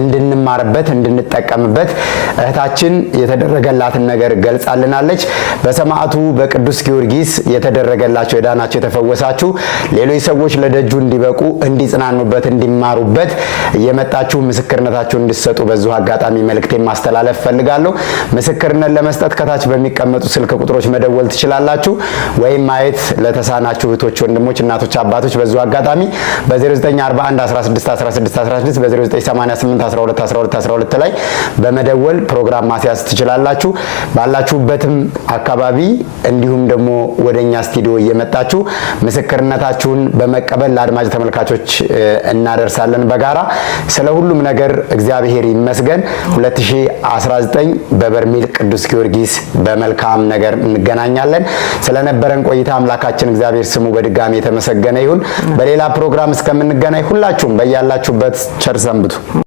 እንድንማርበት እንድንጠቀምበት እህታችን የተደረገላት ነገር ገልጻልናለች። በሰማዕቱ በቅዱስ ጊዮርጊስ የተደረገላቸው የዳናቸው የተፈወሳችሁ ሌሎች ሰዎች ለደጁ እንዲበቁ እንዲጽናኑበት እንዲማሩበት እየመጣችሁ ምስክርነታችሁን እንድትሰጡ በዚሁ አጋጣሚ መልእክቴን ማስተላለፍ ፈልጋለሁ። ምስክርነት ለመስጠት ከታች በሚቀመጡ ስልክ ቁጥሮች መደወል ትችላላችሁ፣ ወይም ማየት ለተሳናችሁ እህቶች፣ ወንድሞች፣ እናቶች፣ አባቶች በዚሁ አጋጣሚ በ0941 16 16 16 በ0988 12 12 12 ላይ በመደወል ፕሮግራም ማስያዝ ትችላላችሁ። ባላችሁበትም አካባቢ እንዲሁም ደግሞ ወደኛ ስቱዲዮ እየመጣችሁ ምስክርነታችሁን በመቀበል ለአድማጭ ተመልካቾች እናደርሳለን በጋራ። ስለ ሁሉም ነገር እግዚአብሔር ይመስገን። 2019 በበርሜል ቅዱስ ጊዮርጊስ በመልካም ነገር እንገናኛለን። ስለነበረን ቆይታ አምላካችን እግዚአብሔር ስሙ በድጋሚ የተመሰገነ ይሁን። በሌላ ፕሮግራም እስከምንገናኝ ሁላችሁም በያላችሁበት ቸር ሰንብቱ።